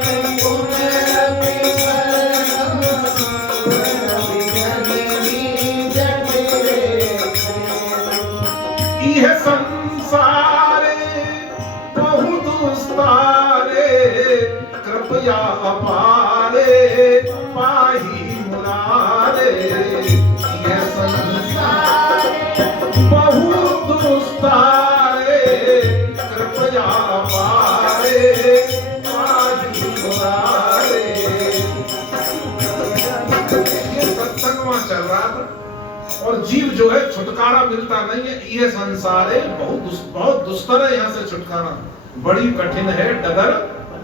पुनरपि मरणम, पुनरपि जननी जठरे सेनम। इह संसारे बहु दुस्तारे, कृपया अपारे पाहि मुरारे। यह संसार बहुत दुस्तारे, कृपया अपारे पाहि मुरारे। ये सत्संग वहां चल रहा था, और जीव जो है छुटकारा मिलता नहीं है। ये संसार है बहुत दुस्तर है, यहाँ से छुटकारा बड़ी कठिन है। डगर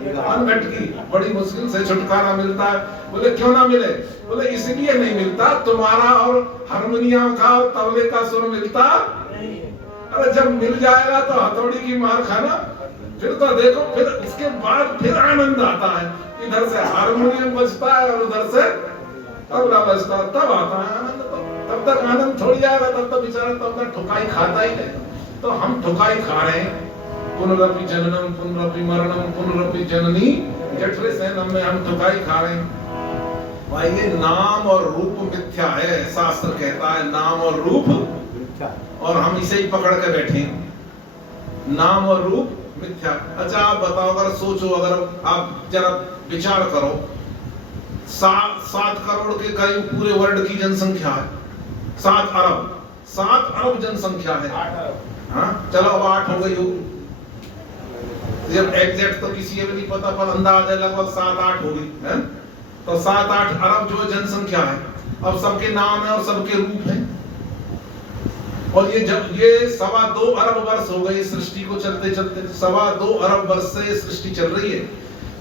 अनघट की बड़ी मुश्किल से छुटकारा मिलता है। बोले क्यों ना मिले? बोले इसलिए नहीं मिलता, तुम्हारा और हारमोनियम का और तबले का सुर मिलता। अरे जब मिल जाएगा तो हथौड़ी की मार खाना, फिर तो देखो, फिर उसके बाद फिर आनंद आता है। इधर से हारमोनियम बजता है और उधर से तबला बजता है, तब आता है आनंद। तो तब तक आनंद थोड़ी आएगा, तब तक बेचारा तब तक ठुकाई खाता ही नहीं। तो हम ठुकाई खा रहे हैं। पुनरपि जननम पुनरपि मरणम, पुनरपि जननी जठरे सेनम में हम ठुकाई खा रहे हैं। भाई ये नाम और रूप मिथ्या है, शास्त्र कहता है नाम और रूप मिथ्या, और हम इसे ही पकड़ के बैठे हैं, नाम और रूप मिथ्या। अच्छा आप बताओ, अगर सोचो, अगर आप जरा विचार करो, 7 करोड़ के करीब पूरे वर्ल्ड की जनसंख्या है, 7 अरब जनसंख्या है, हाँ चलो अब 8 हो गई होगी, जब एग्जैक्ट तो किसी को नहीं पता पर अंदाजा लगभग 7-8 हो गई है। तो 7-8 अरब जो जनसंख्या है, अब सबके नाम है और सबके रूप है, और ये 2.25 अरब वर्ष हो गए सृष्टि को चलते चलते, 2.25 अरब वर्ष से ये सृष्टि चल रही है।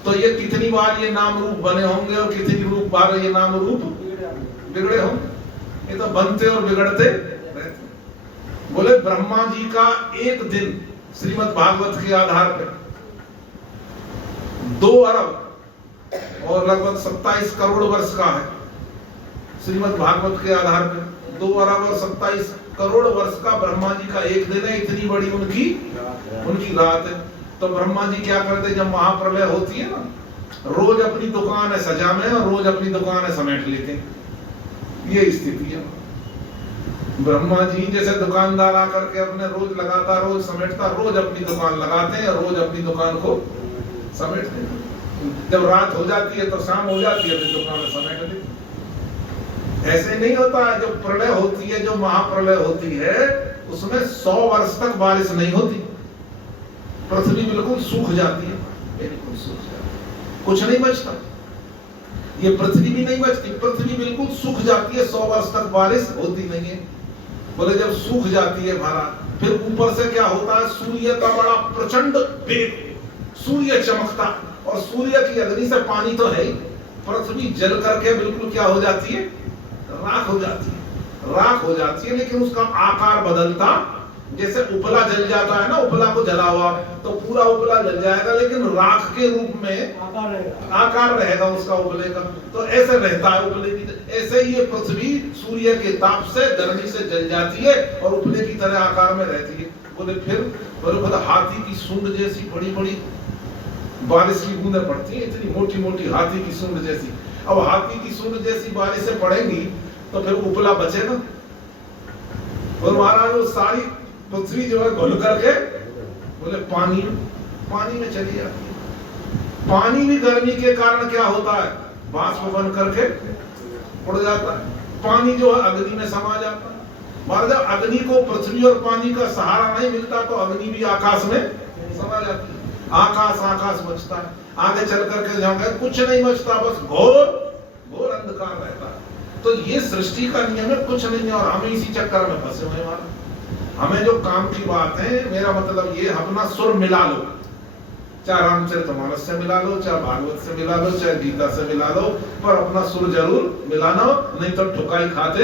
तो ये कितनी बार ये नाम रूप बने होंगे और कितनी बार ये नाम रूप बिगड़े होंगे। ये तो बनते और बिगड़ते रहते। बोले ब्रह्मा जी का एक दिन श्रीमद् भागवत के आधार पर 2 अरब और लगभग 27 करोड़ वर्ष का है। श्रीमद् भागवत के आधार पर 2 अरब और 27 करोड़ वर्ष का ब्रह्मा जी का एक दिन है, इतनी बड़ी उनकी रात है। तो ब्रह्मा जी क्या करते, जब महाप्रलय होती है ना, रोज अपनी दुकान है सजा में और रोज अपनी दुकान है समेट लेते हैं। ये स्थिति है ब्रह्मा जी जैसे दुकानदार आकर के अपने रोज लगातार रोज समेटता, रोज अपनी दुकान लगाते हैं और रोज अपनी दुकान को समेटते हैं। जब रात हो जाती है तो शाम हो जाती है, अपनी दुकान में समेट देते। ऐसे नहीं होता है, जो प्रलय होती है, जो महाप्रलय होती है, उसमें 100 वर्ष तक बारिश नहीं होती, पृथ्वी बिल्कुल सूख जाती है, बिल्कुल सूख जाती है, कुछ नहीं बचता। ये पृथ्वी भी नहीं बचती, पृथ्वी बिल्कुल सूख जाती है, 100 वर्ष तक बारिश होती नहीं है। बोले जब सूख जाती है भारत, फिर ऊपर से क्या होता है, सूर्य का बड़ा प्रचंड वेग, सूर्य चमकता, और सूर्य की अग्नि से पानी तो है ही, पृथ्वी जल करके बिल्कुल क्या हो जाती है, राख हो जाती है, राख हो जाती है। लेकिन उसका आकार बदलता, जैसे उपला जल जाता है ना, उपला को जला हुआ तो पूरा उपला जल जाएगा, लेकिन राख के रूप में आकार रहेगा उसका उपले का। तो ऐसे रहता है उपले की, ऐसे ही ये पृथ्वी सूर्य के ताप से, गर्मी से जल जाती है और उपले की तरह आकार में रहती है। बोले फिर बोले हाथी की सूंड जैसी बड़ी बड़ी बारिश की बूंदें पड़ती है, इतनी मोटी मोटी हाथी की सूंड जैसी। अब हाथी की सूंड जैसी बारिशें पड़ेंगी तो फिर उपला बचेगा, और महाराज वो सारी पृथ्वी जो है घुल करके बोले पानी में चली जाती है। पानी भी गर्मी के कारण क्या होता है, बाष्प बन करके उड़ जाता है। पानी जो है अग्नि में समा जाता है। महाराज जब अग्नि को पृथ्वी और पानी का सहारा नहीं मिलता तो अग्नि भी आकाश में समा जाती है, आकाश बचता है। आगे चल करके जाओगे कुछ नहीं बचता, बस घोर अंधकार रहता है। तो ये सृष्टि का नियम है, कुछ नहीं है, और हम इसी चक्कर में फंसे हुए हैं। हमें जो काम की बात है, मेरा मतलब ये, अपना सुर मिला लो, चाहे रामचरितमानस से मिला लो, चाहे भागवत से मिला लो, चाहे गीता से मिला लो, पर अपना सुर जरूर मिलाना, नहीं तो ठुकाई खाते।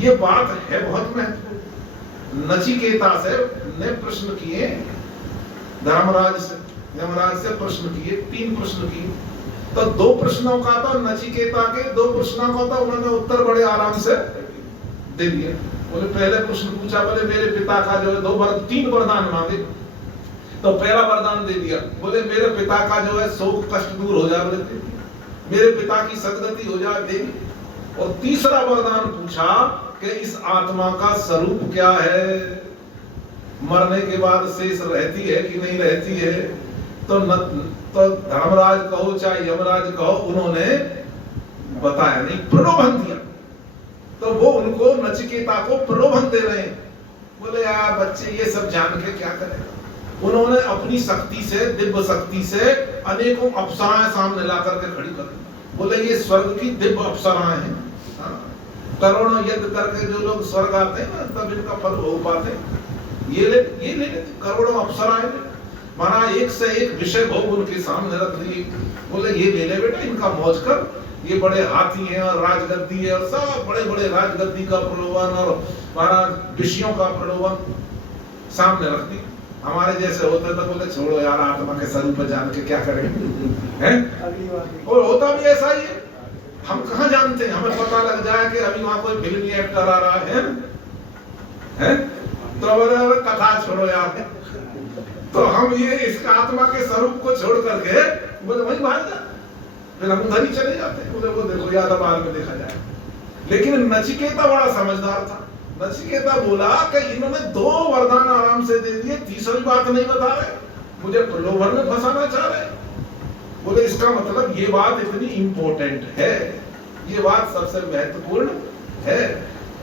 ये बात है बहुत महत्वपूर्ण। नचिकेता से ने प्रश्न किए, धर्मराज से, यमराज से प्रश्न किए, 3 प्रश्न किए। तो 2 प्रश्नों का तो नचिकेता के 2 प्रश्नों का तो उन्होंने उत्तर बड़े आराम से दे दिए। बोले पहले प्रश्न पूछा, बोले मेरे पिता का जो है 3 वरदान मांगे, तो पहला वरदान दे दिया। बोले मेरे पिता का जो है शोक कष्ट दूर हो जाए, बोले मेरे पिता की सदगति हो जाए, दे। और तीसरा वरदान पूछा कि इस आत्मा का स्वरूप क्या है, मरने के बाद शेष रहती है कि नहीं रहती है। तो धर्मराज कहो चाहे यमराज कहो, उन्होंने बताया नहीं, प्रलोभन दिया। तो वो उनको नचिकेता को प्रलोभन दे रहे हैं। बोले यार बच्चे ये सब जान के क्या करेगा। उन्होंने अपनी शक्ति से, दिव्य शक्ति से अनेकों अप्सराएं सामने ला करके खड़ी कर दी। बोले ये स्वर्ग की दिव्य अप्सराएं हैं, करोड़ों यज्ञ करके जो लोग स्वर्ग आते हैं ना, तब इनका फल हो पाते। ये ले करोड़ों अप्सराएं, माना एक से एक विषय भोग उनके सामने रख दिए। बोले ये ले ले बेटा, इनका मौज कर, ये बड़े हाथी हैं और राजगद्दी है, और सब बड़े बड़े राजगद्दी का प्रलोभन और महाराज विषयों का प्रलोभन सामने रख दी। हमारे जैसे होते तो बोले छोड़ो यार, आत्मा के स्वरूप जान के क्या करेंगे, हैं? और होता भी ऐसा ही है। हम कहाँ जानते हैं, हमें पता लग जाए कि अभी वहां कोई फिल्मी एक्टर आ रहा है, तो बोले कथा छोड़ो यार, तो हम ये इसका आत्मा के स्वरूप को छोड़ करके बोले वहीं भाग जा, फिर हम उधर ही चले जाते हैं। बोले वो देखो याद बाद में देखा जाए। लेकिन नचिकेता बड़ा समझदार था। नचिकेता बोला कि इन्होंने 2 वरदान आराम से दे दिए, तीसरी बात नहीं बता रहे, मुझे प्रलोभन में फंसाना चाह रहे। बोले इसका मतलब ये बात इतनी इंपॉर्टेंट है, ये बात सबसे महत्वपूर्ण है,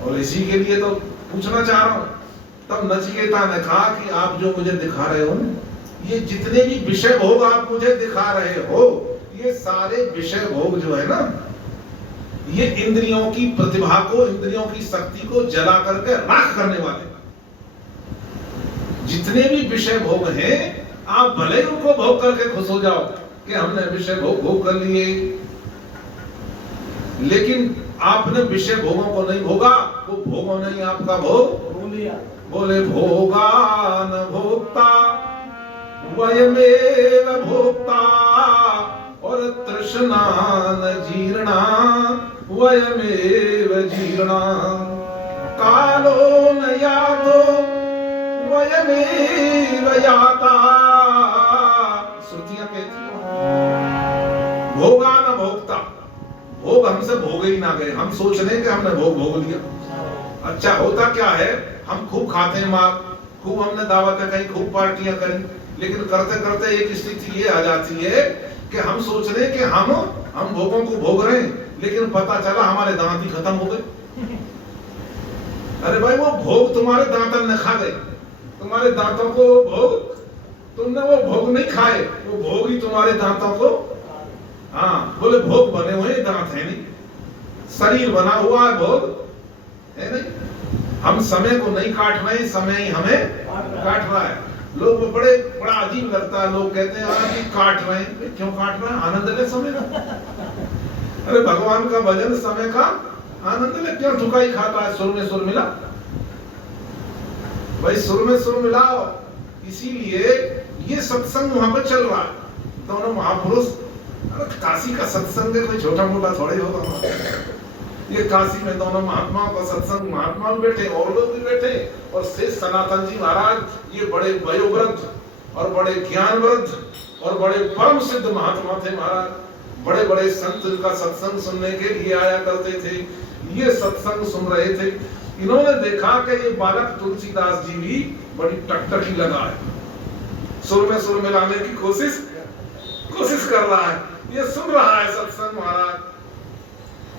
और इसी के लिए तो पूछना चाह रहा हूं। तब नचिकेता ने कहा कि आप जो मुझे दिखा रहे हो ना, ये जितने भी विषय भोग आप मुझे दिखा रहे हो, ये सारे विषय भोग जो है ना, ये इंद्रियों की प्रतिभा को, इंद्रियों की शक्ति को जला करके राख करने वाले। जितने भी विषय भोग हैं, आप भले ही उनको भोग करके खुश हो जाओ कि हमने विषय भोग कर लिए, लेकिन आपने विषय भोगों को नहीं भोगा, वो भोगों ने ही आपका भोग लिया। बोले भोगा न भोक्ता वयमेव भोक्ता, और तृष्णा न जीर्णा वयमेव जीर्णा, कालो न यातो वयमेव याता। श्रुतियां कहती हैं भोगा न भोक्ता, भोग हमसे भोगे ही ना गए, हम सोच रहे हैं कि हमने भोग लिया। अच्छा होता क्या है, हम खूब खाते हैं मार, खूब हमने दावतें कहीं, खूब पार्टियां करी, लेकिन करते करते एक स्थिति ये आ जाती है कि हम सोच रहे हैं कि हम भोगों को भोग रहे हैं, लेकिन पता चला हमारे दांत ही खत्म हो गए। अरे भाई, वो भोग तुम्हारे दांतन ने खा गए, तुम्हारे दांतों को भोग, तुमने वो भोग नहीं खाए, वो भोग ही तुम्हारे दांतों को। हाँ, बोले भोग बने हुए दांत है नहीं, शरीर बना हुआ है, भोग है नहीं। हम समय को नहीं काट रहे, समय ही हमें काट रहा है। लोग बड़ा अजीब लगता है, लोग कहते हैं कि काट रहे हैं, क्यों काट रहे हैं? आनंद ले समय का। अरे भगवान का भजन समय का आनंद ले, क्यों ठुकाई खाता है? सुर में सुर मिला भाई, सुर में सुर मिलाओ। इसीलिए ये सत्संग वहां पर चल रहा है, दोनों महापुरुष। अरे काशी का सत्संग कोई छोटा मोटा थोड़ी होगा, ये काशी में दोनों महात्माओं का सत्संग, महात्मा भी बैठे और लोग भी बैठे, और शेष सनातन जी महाराज, ये बड़े वयोवृद्ध और बड़े ज्ञानवृद्ध और बड़े परम सिद्ध महात्मा थे महाराज, बड़े बड़े संत का सत्संग सुनने के लिए आया करते थे। ये सत्संग सुन रहे थे, इन्होंने देखा कि ये बालक तुलसीदास जी भी बड़ी टकटकी लगा है, सुर में सुर मिलाने की कोशिश कर रहा है। ये सुन रहा है सत्संग महाराज,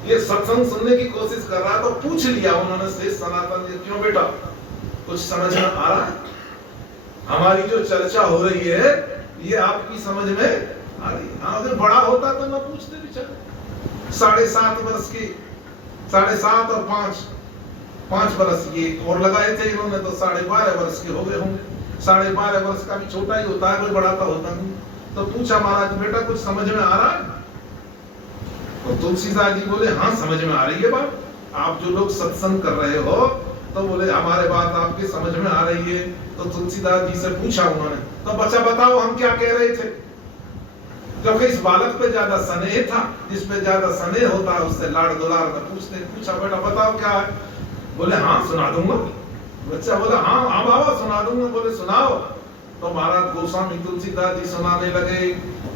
ये सत्संग सुनने की कोशिश कर रहा है। तो पूछ लिया उन्होंने शेष सनातन जी, क्यों बेटा, कुछ समझ में आ रहा है? हमारी जो चर्चा हो रही है ये आपकी समझ में आ रही है? हाँ, अगर बड़ा होता तो मैं पूछते भी चले। 7.5 वर्ष की, 7.5 और 5 वर्ष ये और लगाए थे इन्होंने, तो 12.5 वर्ष के हो गए होंगे। 12.5 वर्ष का भी छोटा ही होता है, कोई बड़ा तो होता नहीं। तो पूछा महाराज, बेटा कुछ समझ में आ रहा है? तो तुलसीदास जी बोले, हाँ समझ में आ रही है बात, आप जो लोग सत्संग कर रहे हो। तो बोले हमारे बात आपकी समझ में आ रही है। तो तुलसीदास जी से पूछा उन्होंने, तो बच्चा बताओ हम क्या कह रहे थे? क्योंकि इस बालक पे ज्यादा स्नेह था, जिस पे ज्यादा स्नेह होता है उससे लाड़ दुलार में पूछा, बेटा बताओ क्या है? बोले हाँ सुना दूंगा। बच्चा बोला हाँ बाबा सुना दूंगा। बोले सुनाओ। तो महाराज गोस्वामी तुलसीदास जी सुनाने लगे।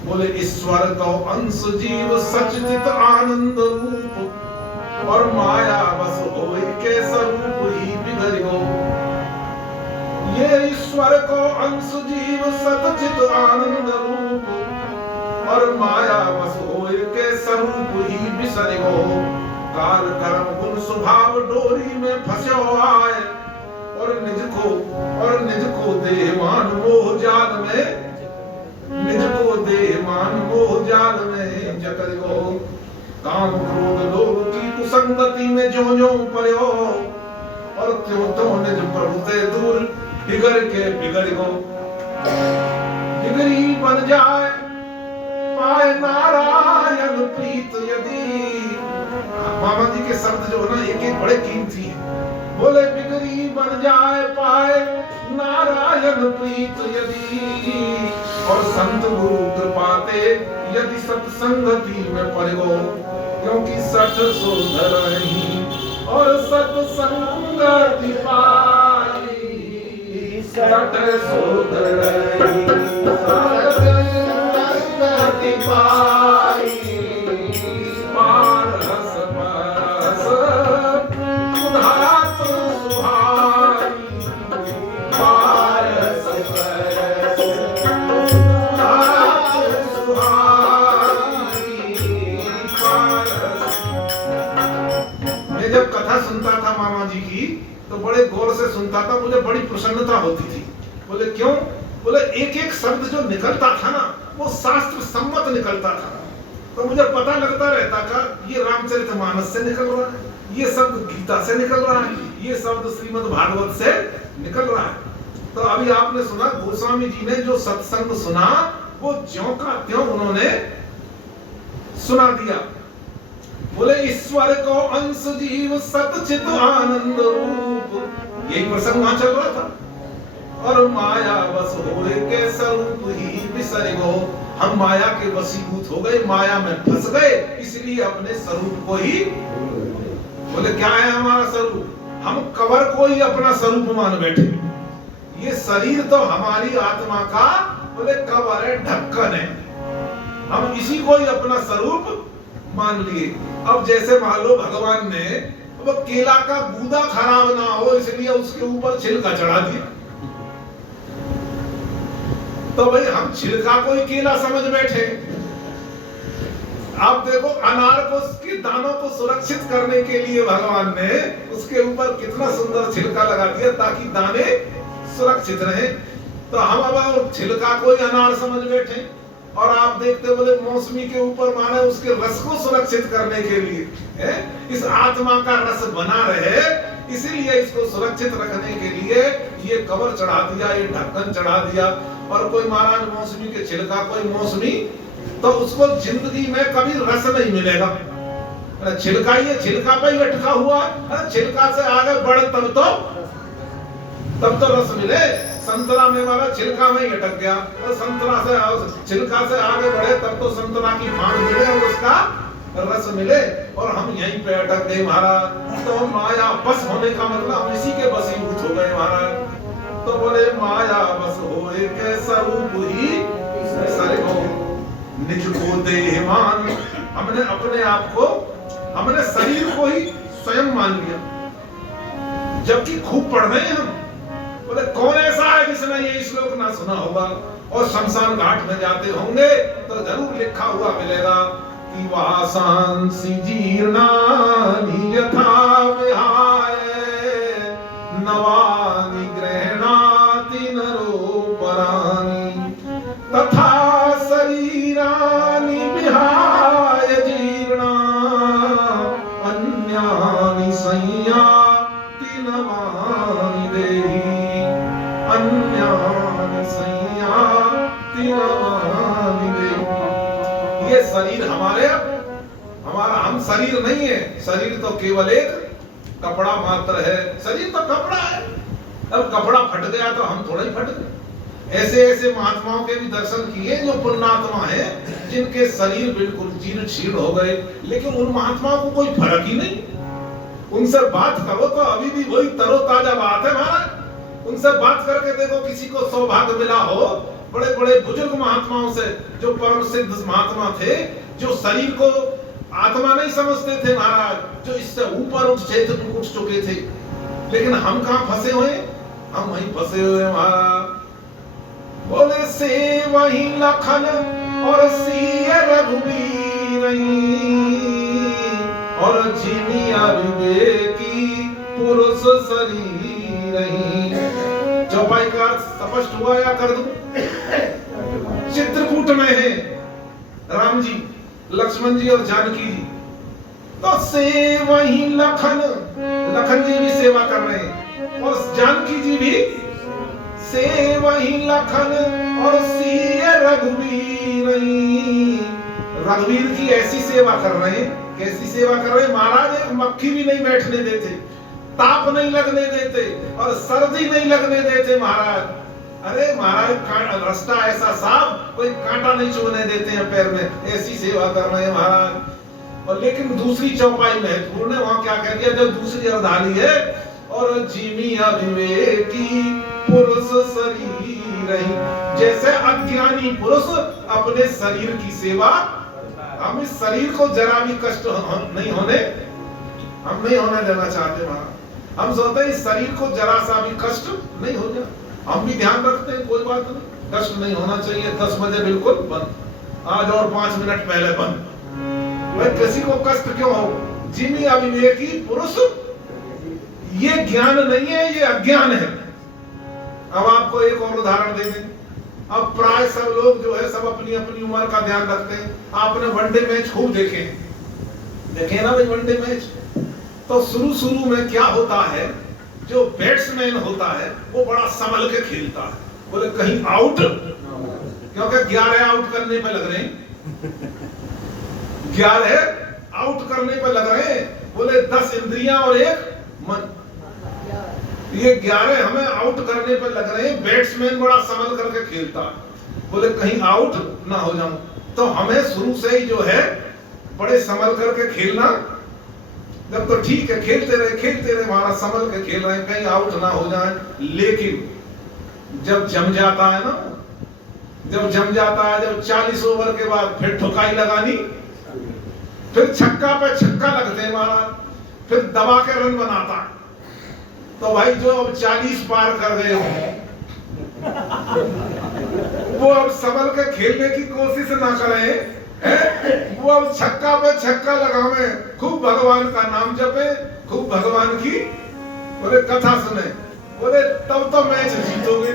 बोले ईश्वर को अंश जीव सचचित आनंद रूप, और माया बस होए के स्वरूप ही बिगड़ गो। ये ईश्वर को अंश जीव सचचित आनंद रूप, और माया बस होए के स्वरूप ही बिसर गो। काल कर्म गुण स्वभाव डोरी में फंसो आए, और निज को देहमान मोह जाल में, निज को देहमान मोह जाल में जकड़ गो। काम क्रोध लोभ की कुसंगति में ज्यों पर्यो, और त्यों निज प्रभु से दूर बिगड़ के बिगड़ गो। बिगड़ी बन जाए पाए नारायण प्रीत यदि। मामा जी के शब्द जो है ना, एक एक बड़े कीमती हैं। बोले बिगड़ी बन जाए पाए नारायण प्रीत यदि, और संत गुरु कृपाते यदि सत्संगति में पड़ गो। क्योंकि सठ सुधर नहीं और सत्संगति पाई, सठ सुधर नहीं सत्संगति पाई। सुनता था मामा जी की, तो बड़े गौर से सुनता था, मुझे बड़ी प्रसन्नता होती थी। बोले क्यों? बोले एक एक शब्द जो निकलता था ना वो शास्त्र सम्मत निकलता था। तो मुझे पता लगता रहता था ये रामचरितमानस से निकल रहा है, ये शब्द गीता से निकल रहा है, ये शब्द श्रीमद् भागवत से निकल रहा है। तो अभी आपने सुना गोस्वामी जी ने जो सत्संग सुना वो ज्यों का त्यों उन्होंने सुना दिया। बोले ईश्वर को अंश जीव सतचित आनंद रूप, यही प्रसंग वहां चल रहा था। और माया बस होए के स्वरूप ही बिसर गो, हम माया के वशीभूत हो गए, माया में फंस गए, इसलिए अपने स्वरूप को ही। बोले क्या है हमारा स्वरूप? हम कवर को ही अपना स्वरूप मान बैठे। ये शरीर तो हमारी आत्मा का बोले कवर है, ढक्कन है, हम इसी को ही अपना स्वरूप मान लिए। अब जैसे मान लो भगवान ने वो केला का गूदा खराब ना हो इसलिए उसके ऊपर छिलका चढ़ा दिया, तो भाई हम छिलका को ही केला समझ बैठे। आप देखो अनार को उसके दानों को सुरक्षित करने के लिए भगवान ने उसके ऊपर कितना सुंदर छिलका लगा दिया ताकि दाने सुरक्षित रहे। तो हम अब छिलका को ही अनार समझ बैठे। और आप देखते बोले मौसमी के ऊपर माने उसके रस को सुरक्षित करने के लिए है? इस आत्मा का रस बना रहे इसीलिए इसको सुरक्षित रखने के लिए ये कवर चढ़ा दिया, ये ढक्कन चढ़ा दिया। और कोई महाराज मौसमी के छिलका कोई मौसमी तो उसको जिंदगी में कभी रस नहीं मिलेगा। छिलका ही छिलका पे ही अटका हुआ, छिलका से आगे बढ़ तब तो रस मिले। संतरा में वाला छिलका में ही अटक गया, और संतरा से छिलका से आगे बढ़े तब तो संतरा की फाड़ मिले और उसका रस मिले। और हम यहीं पे अटक गए महाराज। तो माया बस होने का मतलब हम इसी के वशीभूत हो गए महाराज। तो बोले माया बस होए के स्वरूप ही सारे को निज को देहमान, हमने अपने आप को हमने शरीर को ही स्वयं मान लिया, जबकि खूब पढ़ रहे हैं हम। बोले कौन ऐसा है जिसने ये श्लोक ना सुना होगा? और शमशान घाट में जाते होंगे तो जरूर लिखा हुआ मिलेगा कि वासांसि जीर्णानि यथा विहाय नवानि गृह्णाति नरो परानि तथा शरीरानि विहाय जीर्णा अन्यानि संयाति नवानि देहि, अन्यानि संयाति नवानि देहि। ये शरीर हमारा हम शरीर नहीं है। शरीर तो केवल एक कपड़ा मात्र है। शरीर तो कपड़ा है, अब कपड़ा फट गया तो हम थोड़ा ही फट गए। ऐसे ऐसे महात्माओं के भी दर्शन किए जो पुण्यात्मा है, जिनके शरीर बिल्कुल जीर्ण शीर्ण हो गए, लेकिन उन महात्माओं को कोई फर्क ही नहीं। उनसे बात करो तो अभी भी वही तरोताजा बात है महाराज। उनसे बात करके देखो, किसी को सौभाग्य मिला हो बड़े बड़े बुजुर्ग महात्माओं से, जो परम सिद्ध महात्मा थे, जो शरीर को आत्मा नहीं समझते थे महाराज, जो इससे ऊपर उठ चुके थे। लेकिन हम कहां फंसे हुए? हम वहीं फंसे हुए महाराज। बोले से वही लखन और सीय रघुवीर और जिमिया विवेकी पुरुष शरीर। चौपाई का स्पष्ट हुआ या कर दूं? चित्रकूट में है राम जी, लक्ष्मण जी और जानकी जी। तो से वही लखन जी भी सेवा कर रहे हैं और जानकी जी भी से वही लखन और सीय रघुवीर। रघुवीर की ऐसी सेवा कर रहे हैं, कैसी सेवा कर रहे हैं महाराज? एक मक्खी भी नहीं बैठने देते, ताप नहीं लगने देते और सर्दी नहीं लगने देते महाराज। अरे महाराज रास्ता ऐसा साफ, कोई कांटा नहीं चुभने देते हैं पैर में, ऐसी सेवा कर रहे हैं महाराज। और लेकिन दूसरी चौपाई महत्वपूर्ण है, वहां क्या कह दिया? जब दूसरी अर्धाली है और जिमिया विवेकी पुरुष शरीर। जैसे अज्ञानी पुरुष अपने शरीर की सेवा, हम इस शरीर को जरा भी कष्ट नहीं होने देना चाहते महाराज। हम सोचते हैं इस शरीर को जरा सा भी कष्ट नहीं हो जाए। हम भी ध्यान रखते हैं, कोई बात नहीं, कष्ट नहीं होना चाहिए। 10 बजे बिल्कुल बंद, आज और 5 मिनट पहले बंद। भाई किसी को कष्ट क्यों हो? जिमी अविवेकी पुरुष, ये ज्ञान नहीं है, ये अज्ञान है। अब आपको एक और उदाहरण दे दें। अब प्राय सब लोग जो है सब अपनी अपनी उम्र का ध्यान रखते हैं। आपने वनडे मैच खूब देखे ना भाई वनडे मैच। तो शुरू में क्या होता है, जो बैट्समैन होता है वो बड़ा संभल के खेलता है, बोले कहीं आउट, क्योंकि 11 आउट करने पे लग रहे हैं, 11 आउट करने पे लग रहे हैं। बोले 10 इंद्रियां और एक मन, ये 11 हमें आउट करने पे लग रहे हैं। बैट्समैन बड़ा संभल करके खेलता है, बोले कहीं आउट ना हो जाऊं। तो हमें शुरू से ही जो है बड़े संभल करके खेलना। जब तो ठीक है, खेलते रहे हमारा संभल के खेल रहे हैं, कहीं आउट ना हो जाए। लेकिन जब जम जाता है ना, जब 40 ओवर के बाद फिर ठुकाई लगानी, फिर छक्का पे छक्का लगते हैं महाराज, फिर दबा के रन बनाता। तो भाई जो अब 40 पार कर गए हो, वो अब संभल के खेलने की कोशिश ना करें, वो अब छक्का पे छक्का लगावे, खूब भगवान का नाम जपे, खूब भगवान की बोले कथा सुने, बोले तब तो मैच जीतोगे।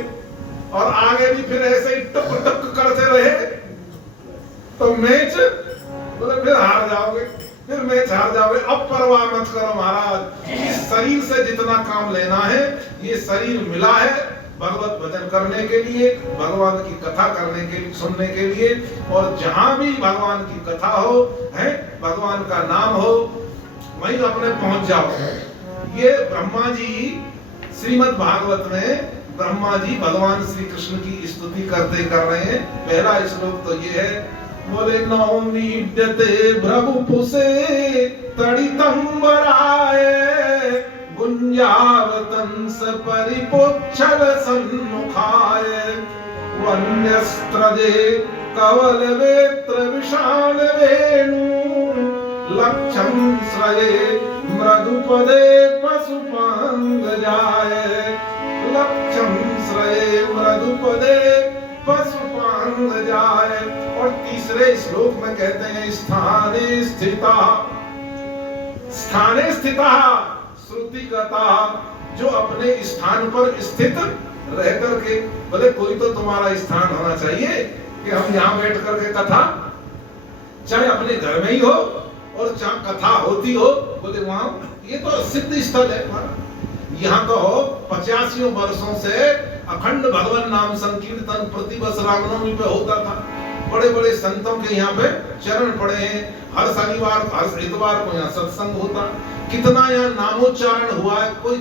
और आगे भी फिर ऐसे ही टक टक करते रहे तो मैच बोले फिर हार जाओगे, फिर मैच हार जाओगे। अब परवाह मत करो महाराज, इस शरीर से जितना काम लेना है, ये शरीर मिला है भगवत भजन करने के लिए, भगवान की कथा करने के लिए, सुनने के लिए। और जहां भी भगवान की कथा हो, है भगवान का नाम हो, वहीं अपने पहुंच जाओ। ये ब्रह्मा जी श्रीमद् भागवत में ब्रह्मा जी भगवान श्री कृष्ण की स्तुति करते कर रहे हैं। पहला श्लोक तो ये है, बोले नौमीड्यते भ्रगुपुसे तडितंबराय गुंजावतंस परिपुच्छल सन्मुखाय वन्यस्त्रजे कवल वेत्र विशाल वेणु लक्षं श्रये मृदुपदे पशुपांगजाय लक्षं श्रये मृदुपदे पशुपांगजाय। और तीसरे श्लोक में कहते हैं स्थाने स्थिता श्रुतिगता, जो अपने स्थान पर स्थित रह करके, बोले कोई तो तुम्हारा स्थान होना चाहिए कि हम यहाँ बैठ करके कथा, चाहे अपने घर में ही हो और चाहे कथा होती हो, बोले वहां ये तो सिद्ध स्थल है हमारा। यहाँ तो 85 वर्षों से अखंड भगवान नाम संकीर्तन प्रतिवर्ष रामनवमी पे होता था। बड़े बड़े संतों के यहाँ पे चरण पड़े हैं, हर शनिवार हर इतवार को यहाँ सत्संग होता। कितना यहाँ नामोच्चारण हुआ है, कोई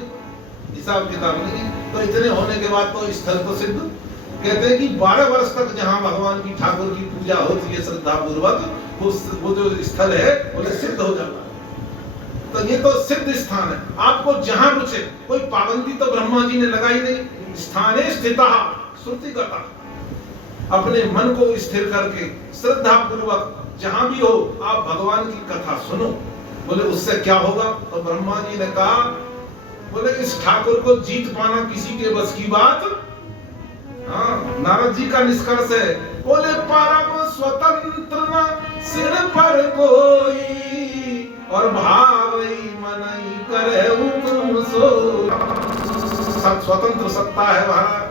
हिसाब किताब नहीं। तो इतने होने के बाद तो स्थल तो सिद्ध। कहते हैं कि 12 वर्ष तक जहाँ भगवान की ठाकुर की पूजा होती है श्रद्धा पूर्वक, वो जो स्थल है वो सिद्ध हो जाता है। तो ये तो सिद्ध स्थान है, आपको जहां रुचे, कोई पाबंदी तो ब्रह्मा जी ने लगाई नहीं। स्थाने स्थिता श्रुतिगता, अपने मन को स्थिर करके श्रद्धा पूर्वक जहां भी हो आप भगवान की कथा सुनो। बोले उससे क्या होगा? तो ब्रह्मा जी ने कहा, बोले इस ठाकुर को जीत पाना किसी के बस की बात। नारद जी का निष्कर्ष है, बोले परम स्वतंत्र न सिर पर कोई और भावई मनई करे हुक्म सो। स्वतंत्र सत्ता है महाराज,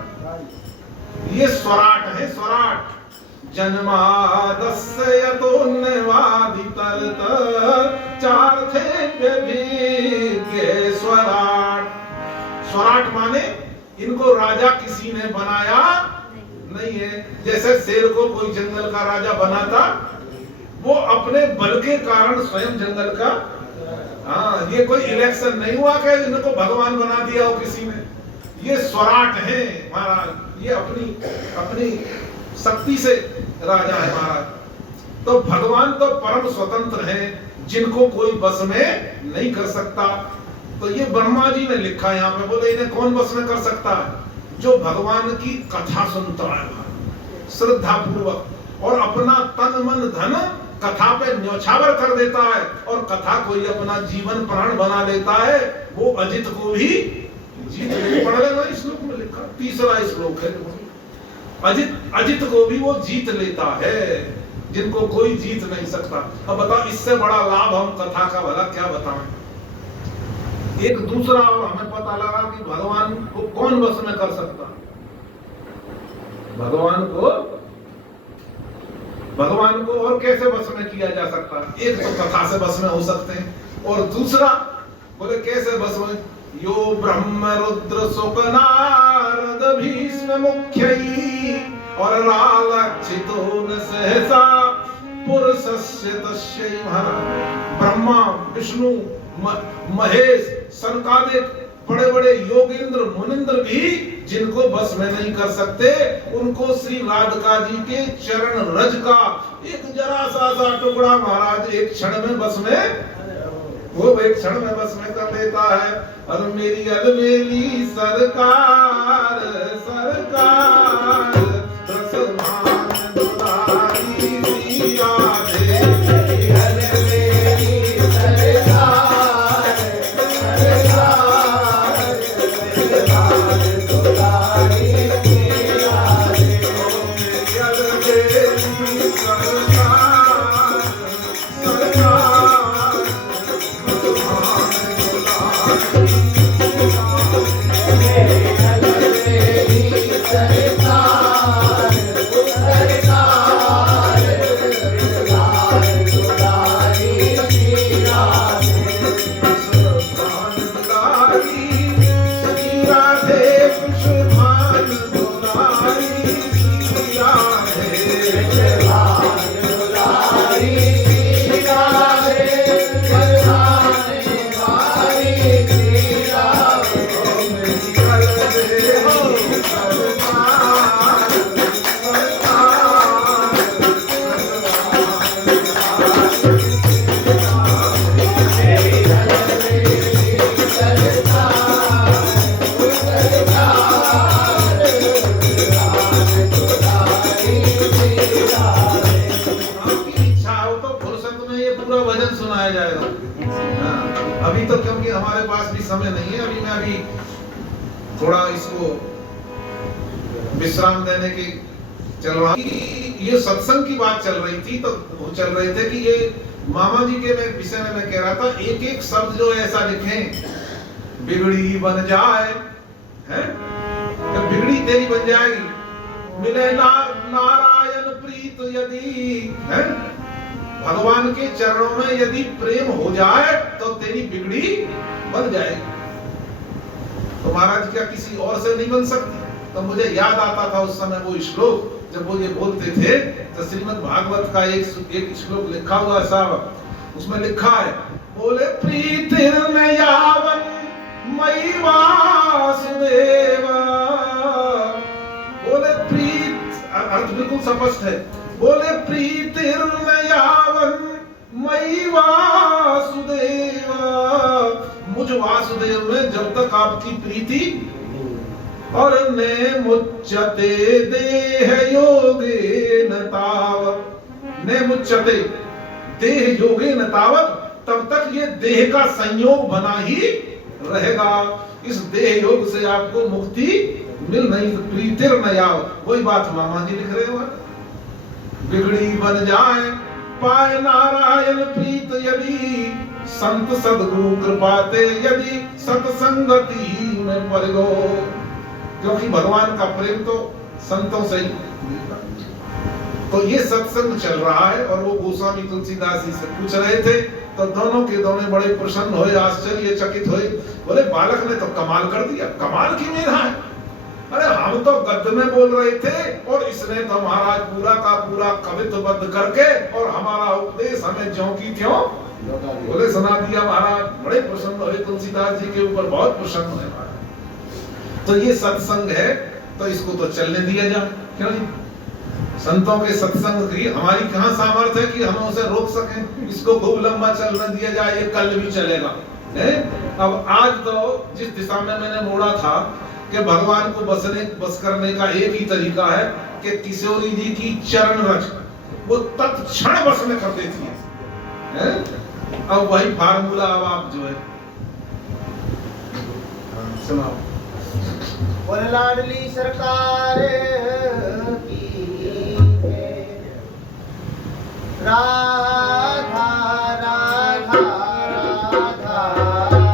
ये स्वराट है, स्वराट। जन्मादस्य यतोन्नवादितरत चार्थे व्यभिज्ञ स्वराट। स्वराट माने इनको राजा किसी ने बनाया नहीं है। जैसे शेर को कोई जंगल का राजा बनाता, वो अपने बल के कारण स्वयं जंगल का। ये कोई इलेक्शन नहीं हुआ कि इनको भगवान बना दिया हो किसी ने। ये स्वराट है महाराज, ये अपनी शक्ति से राजा है महाराज। तो भगवान तो परम स्वतंत्र हैं, जिनको कोई बस में नहीं कर सकता। तो ये ब्रह्मा जी ने लिखा यहाँ पे, बोले इन्हें कौन बस में कर सकता है? जो भगवान की कथा सुनता है श्रद्धा पूर्वक और अपना तन मन धन कथा पे न्यौछावर कर देता है, और कथा कोई अपना जीवन प्राण बना लेता है, वो अजित को भी जीत ले। पढ़ लेना, इस श्लोक में लिखा, तीसरा श्लोक है। अजित को भी वो जीत लेता है, जिनको कोई जीत नहीं सकता। अब बताओ, इससे बड़ा लाभ हम कथा का भला क्या बताएं? एक दूसरा और हमें पता लगा कि भगवान को कौन बस में कर सकता, भगवान को और कैसे बस में किया जा सकता। एक तो कथा से बस में हो सकते हैं, और दूसरा बोले कैसे बस में, यो ब्रह्म रुद्र शुक नारद भीष्म मुख्यई और रालक्षितो न सहसा पुरुषस्य तस्यै महाराज। ब्रह्मा विष्णु महेश सनकादिक बड़े बड़े योगेंद्र मुनिंद्र भी जिनको बस में नहीं कर सकते, उनको श्री राधिका जी के चरण रज का एक जरा सा टुकड़ा महाराज एक क्षण में बस में, वो एक क्षण में बस में कर लेता है। और मेरी अलमेली सरकार सरकार रसमान दुलारी सिया दे, मेरी अलमेली सरकार सरकार रसमान दुलारी सिया दे, मेरी अलमेली सरकार सरकार अभी तो क्योंकि हमारे पास भी समय नहीं है, अभी मैं अभी थोड़ा इसको विश्राम देने की चल रहा। ये सत्संग की बात चल रही थी, तो वो चल रहे थे कि ये मामा जी के विषय में मैं कह रहा था, एक एक शब्द जो ऐसा लिखें, बिगड़ी बन जाए, है तो बिगड़ी तेरी बन जाएगी, मिले नारायण प्रीत यदि, है भगवान के चरणों में यदि प्रेम हो जाए तो तेरी बिगड़ी बन जाएगी। तो महाराज क्या किसी और से नहीं बन सकती? तो मुझे याद आता था उस समय वो श्लोक, जब वो ये बोलते थे, तो श्रीमद् भागवत का एक श्लोक लिखा हुआ साहब, उसमें लिखा है, बोले प्रीतिर्न यावन मयि वासुदेव, बोले प्रीत, अर्थ बिल्कुल स्पष्ट है, बोले प्रीतिर्न यावन मयि वासुदेव, मुझ वासुदेव में जब तक आपकी प्रीति, और ने मुच्यते देह योगेन तावत, ने मुच्यते देह योगेन तावत, तब तक ये देह का संयोग बना ही रहेगा, इस देह योग से आपको मुक्ति मिल नहीं। प्रीतिर्न यावत, वही बात मामा जी लिख रहे हो, बिगड़ी बन जाए पाए नारायण प्रीत यदि, संत सद्गुरु कृपाते यदि सत्संगति में पड़ गो, क्योंकि भगवान का प्रेम तो संतों से ही। तो ये सत्संग चल रहा है, और वो गोस्वामी तुलसीदास जी से पूछ रहे थे, तो दोनों के दोनों बड़े प्रसन्न हुए, आश्चर्यचकित हुए, बोले बालक ने तो कमाल कर दिया, कमाल की मेरा है, अरे हम तो गद्य में बोल रहे थे, और इसने तो महाराज पूरा का पूरा कवित्वबद्ध करके और हमारा उपदेश हमें ज्यों की त्यों बोले सुना दिया। महाराज बड़े प्रसन्न हुए, तुलसीदास जी के ऊपर बहुत प्रसन्न हुए महाराज। तो ये सत्संग है, तो इसको तो चलने दिया जाए, क्यों नहीं? संतों के सत्संग की हमारी कहाँ सामर्थ्य है कि हम उसे रोक सकें, इसको खूब लंबा चलने दिया जाए, ये कल भी चलेगा। अब आज तो जिस दिशा में मैंने मोड़ा था कि भगवान को बस करने का एक ही तरीका है कि किशोरी जी की चरण रज वो तत्क्षण बस में कर देती है। अब वही फार्मूला अब आप जो है सुनाओ। बोल लाडली सरकार की राधा राधा राधा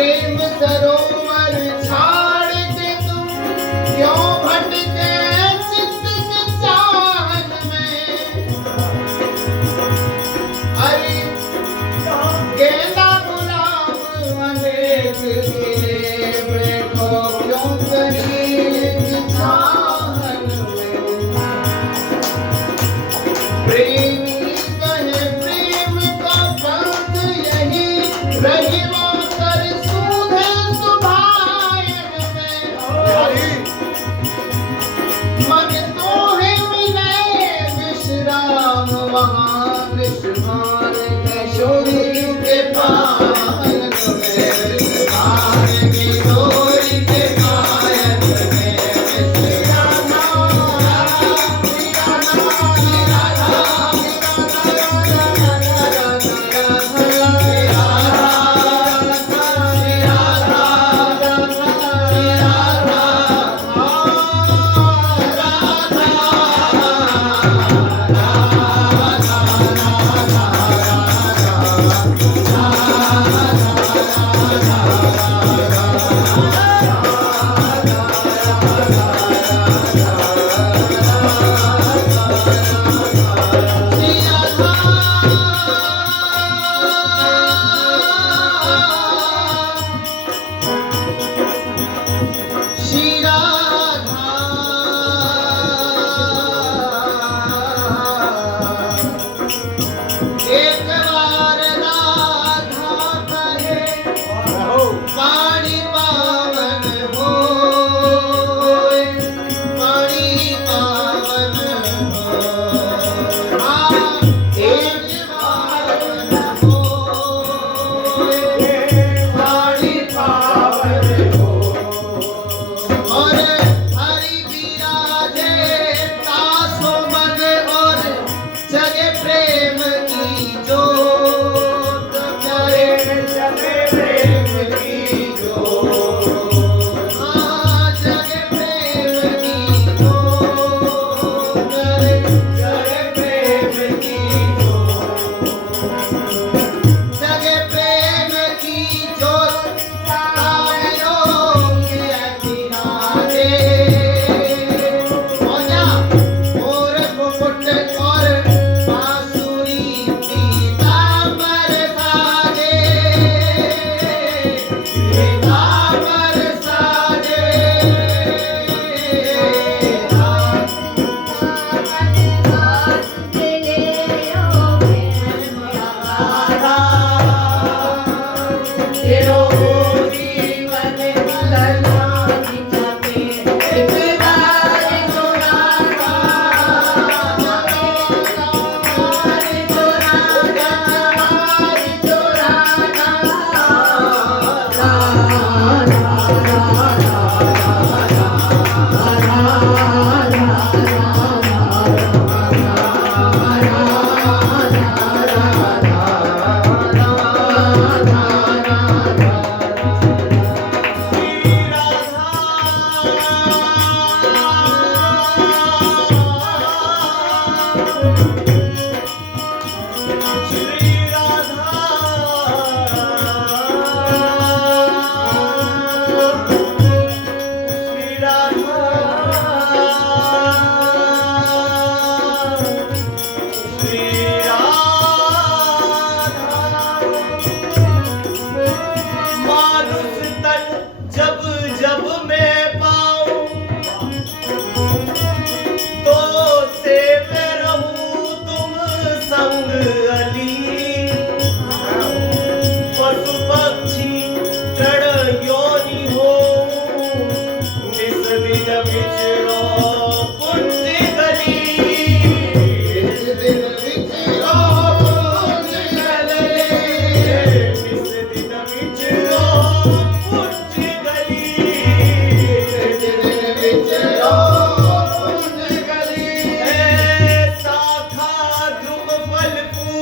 प्रेम सरोवर छाड़ के तुम क्यों भटके चित्त के चाहत में। अरे गेंदा गुलाब अनेक खिले बैठो क्यों करीब चाहत में। प्रेमी कहे प्रेम का पंथ यही रहिमा कर सूधे सुभायन में। मन तो है मिले विश्राम वहाँ विश्वान किशोरी के पायन में। विश्वान किशोरी के पायन में। श्री राधा एक बार राधा कहे पानी पावन होए। पानी पावन होए। एक बार होए पानी पावन होए। और हरि विराजे तासो मन और जगे प्रेम की जोत। प्यारे जगे प्रेम की जोत। हाँ जगे प्रेम की जोत। प्यारे जगे प्रेम की जोत। जगे प्रेम की जोत तारों के किनारे। और मुकुट और बांसुरी पीताम्बर साजे। पीताम्बर साजे। तेरो जीवन लला दिखाते एक बार चुराना। फल फूल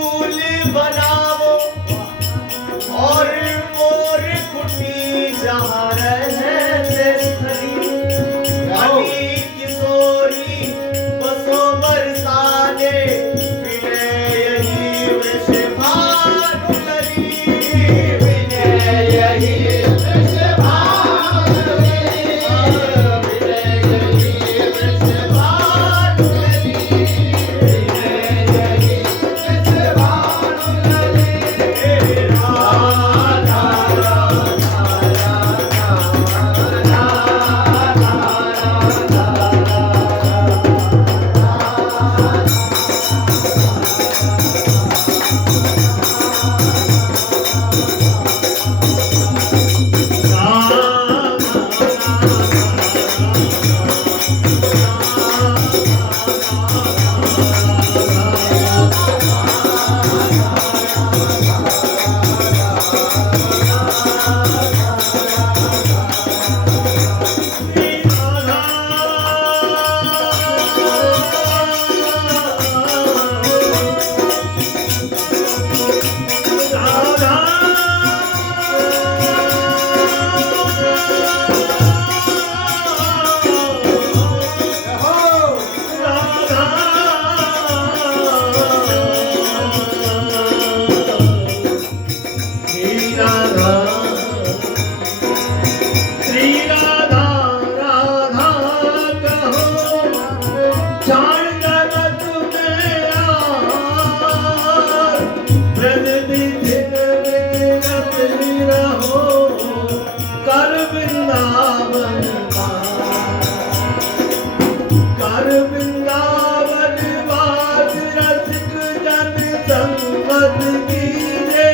मन कीजे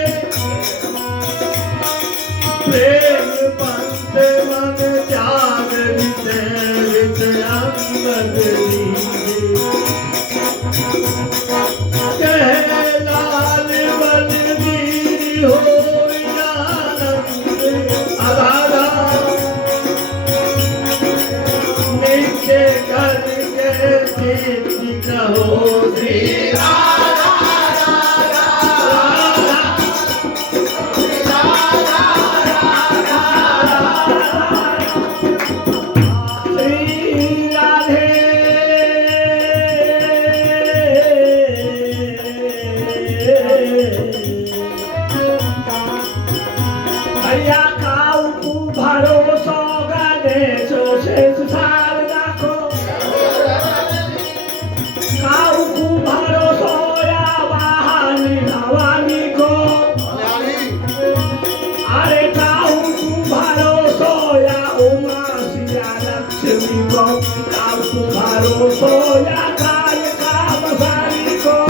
प्रेम पंथ मन त्याग विते वित अंगद दीजे कह लाल बलबीर हो आनंद अधारा नीचे करके दीदी कहो श्री भैया काऊ को भरोसा गणेशो शेष सार राखो काऊ को भरोसा या वाहनी भवानी को अरे काऊ को भरोसा या उमा सिया लक्ष्मी को काऊ को भरोसा या काय कामसारी को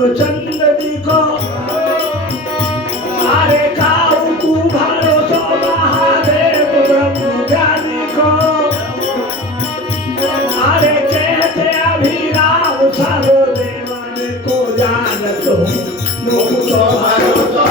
रामचंद्र जी को अरे काऊ को भरोसा महादेव ब्रह्म ज्ञानी को अरे कहते अभिराम सर्वदेवन को जानतो मुख तो भरोसा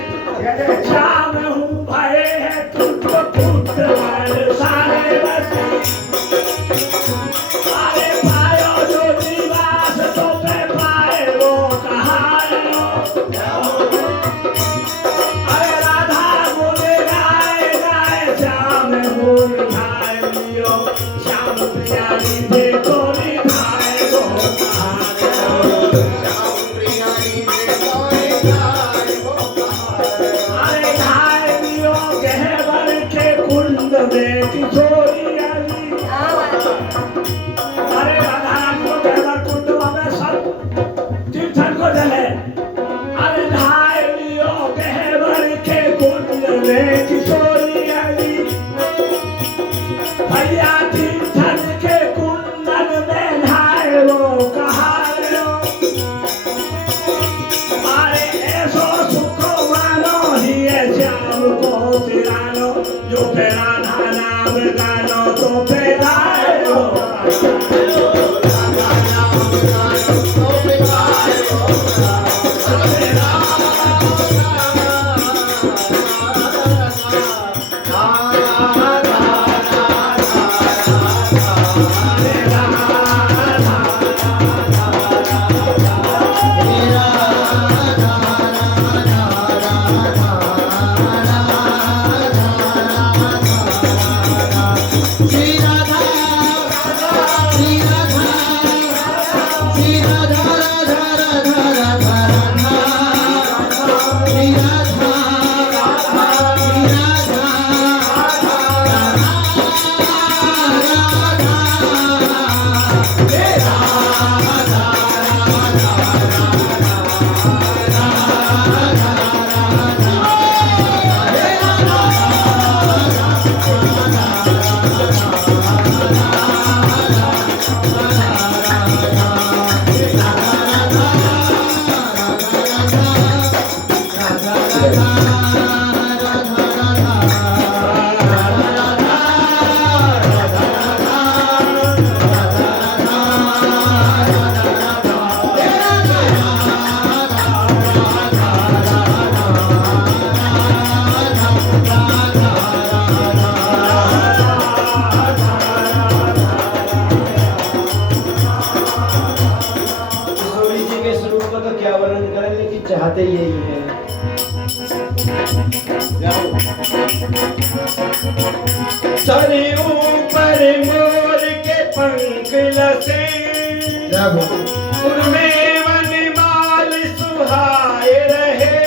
श्याम हूँ भय है तुझको पुत्र सारे बसी अरे पायो जो निवास तो पे पाए वो कहायो अरे राधा बोले गाए गाए श्याम हूँ निभाए लियो श्याम प्रियारी देखो निभाए वो कहायो किशोरी आई अरे राधा को कहना कुंड में सब तीर्थन को जले अरे नहाए लियो गहवर के कुंड में किशोरी आई भैया तीर्थन के कुंडन में नहाए वो कहायो अरे ऐसो सुख मानो ही श्याम को तिरानो जो पेरा गानो तो बेगायो राधा नाम गानो तो बेगायो किशोरी जी के स्वरूप का तो क्या वर्णन करें, लेकिन चाहते यही है। सरे ऊपर मोर के पंख लसे, उनमें वनमाल सुहाए रहे,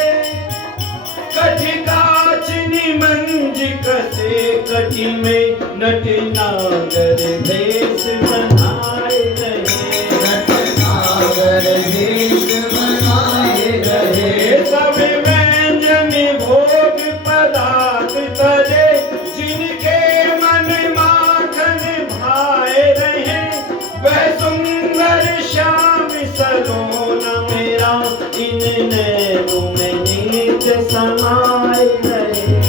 कठ काच निमंज कसे, कटी में नट नागर भेष बनाए रहे, सब व्यंजन भोग पदार्थ तरे, जिनके मन माखन भाए रहे, वह सुंदर श्याम सलोना मेरा, इन नैनों में नीच समाए रहे,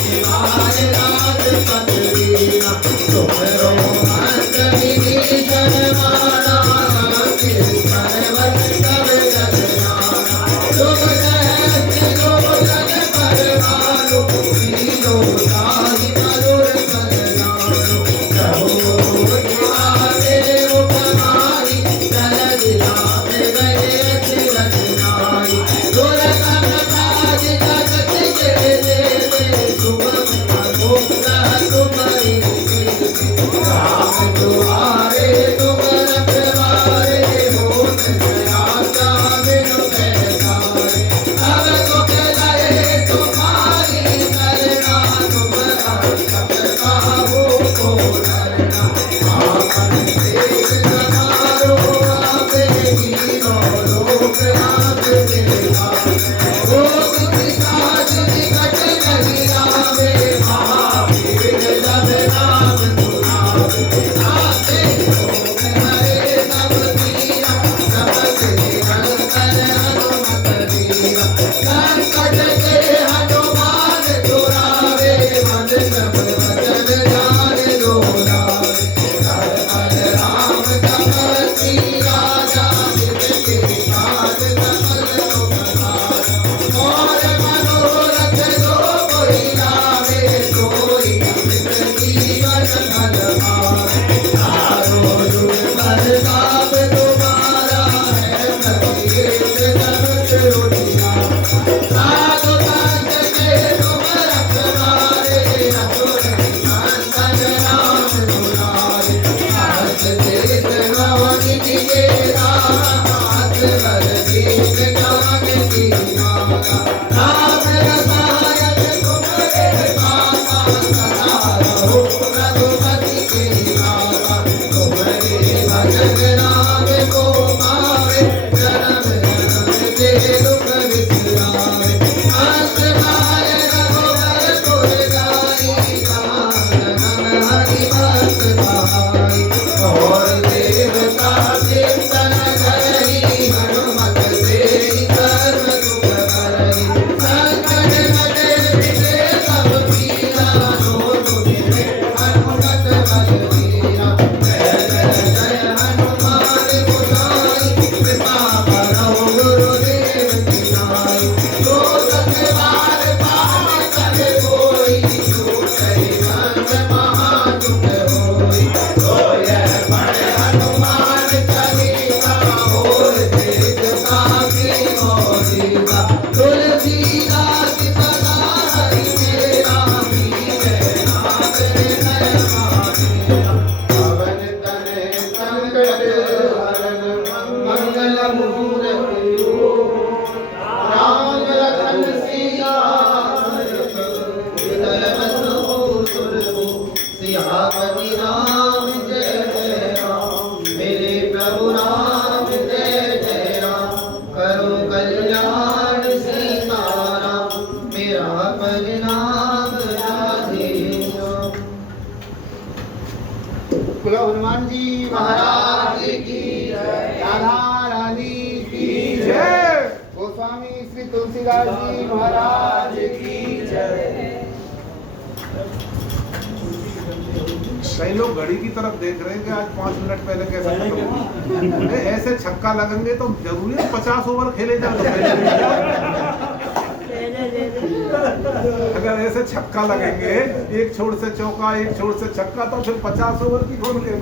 निवारे राजपथ वीरा तुम्हरो अंत विभीषण माना कीर्तन वैष्णव जन जाना लोग कहते लोग जन परवानो वीरो ताहि मधुर पद जानो प्रभु तुम्हारे मुखमारी जल दिलाते गए अखिलत नाई दुर्गम काज जगत के देते सुगम अनुग्रह तुम्हारी राम दुआरे तुम रखवारे होत गया बिनु पैसारे तब तो चलाए तुम्हारी करना तुम्हारा सब काबू को डरना आपन देश समारो आपे हीरो लोक आप दिलवा रोग पिशाच निकट नहीं आवे महावीर जब नाम सुनावे आते लोग हरे सब पीरा जपत निरंतर हनुमत वीरा संकट के हनुमान छुड़ावे मन सब वचन जान दोहरावे हर पल राम तपस्वी राजा जिसके काज सकल सुख साजा और मनोरथ जो कोई लावे सोई अमृत जीवन फल पावे चारों जुग प्रताप तुम्हारा है प्रत्येक जगत उजियारा साधु संत के तुम रखवारे असुर निकंदन राम दुलारे सहस देश नवनिधि के दाता असवर दीन ज्ञान की माता राम रसायन तुम्हारे पासा सदा रहो रघुपति के दाता तुम्हारे भजन राम को पावे जन्म जन्म के दुख बिसरावे अंत काल रघुवर पुर जाई जहाँ जन्म हरि भक्त कहाई और देवता चिंतन करई हनुमत से सर्व सुख करई संकट कटे मिटे सब पीरा नो तुझे हनुमत बलवीरा जय जय जय हनुमान गोसाई कृपा करो गुरुदेव की नाई जो सतबार पावे कर कोई छूटई बंद महादुख होई तो यह पढ़े हनुमान चालीसा और तेज साखी मोरीसा तुलसीदास सदा हरि मेरा मीरे नाथ हृदय महावीरा पवन तनय संकट हरण मंगल मूरति राम लखन सीता हृदय बसु सुरभु सियापति राम जय जय राम मेरे प्रभु राम जय जय राम करो कल्याण सीताराम मेरा परिणाम राधे श्याम। बोलो हनुमान जी महाराज की जय राधा रानी की जय। गोस्वामी श्री तुलसीदास जी महाराज की जय। कई लोग घड़ी की तरफ देख रहे हैं कि आज 5 मिनट पहले कैसे खत्म हुआ। अरे ऐसे छक्का लगेंगे तो जरूरी है 50 ओवर खेले जाए। अगर ऐसे छक्का लगेंगे, एक छोर से चौका एक छोर से छक्का, तो फिर 50 ओवर की कौन खेल।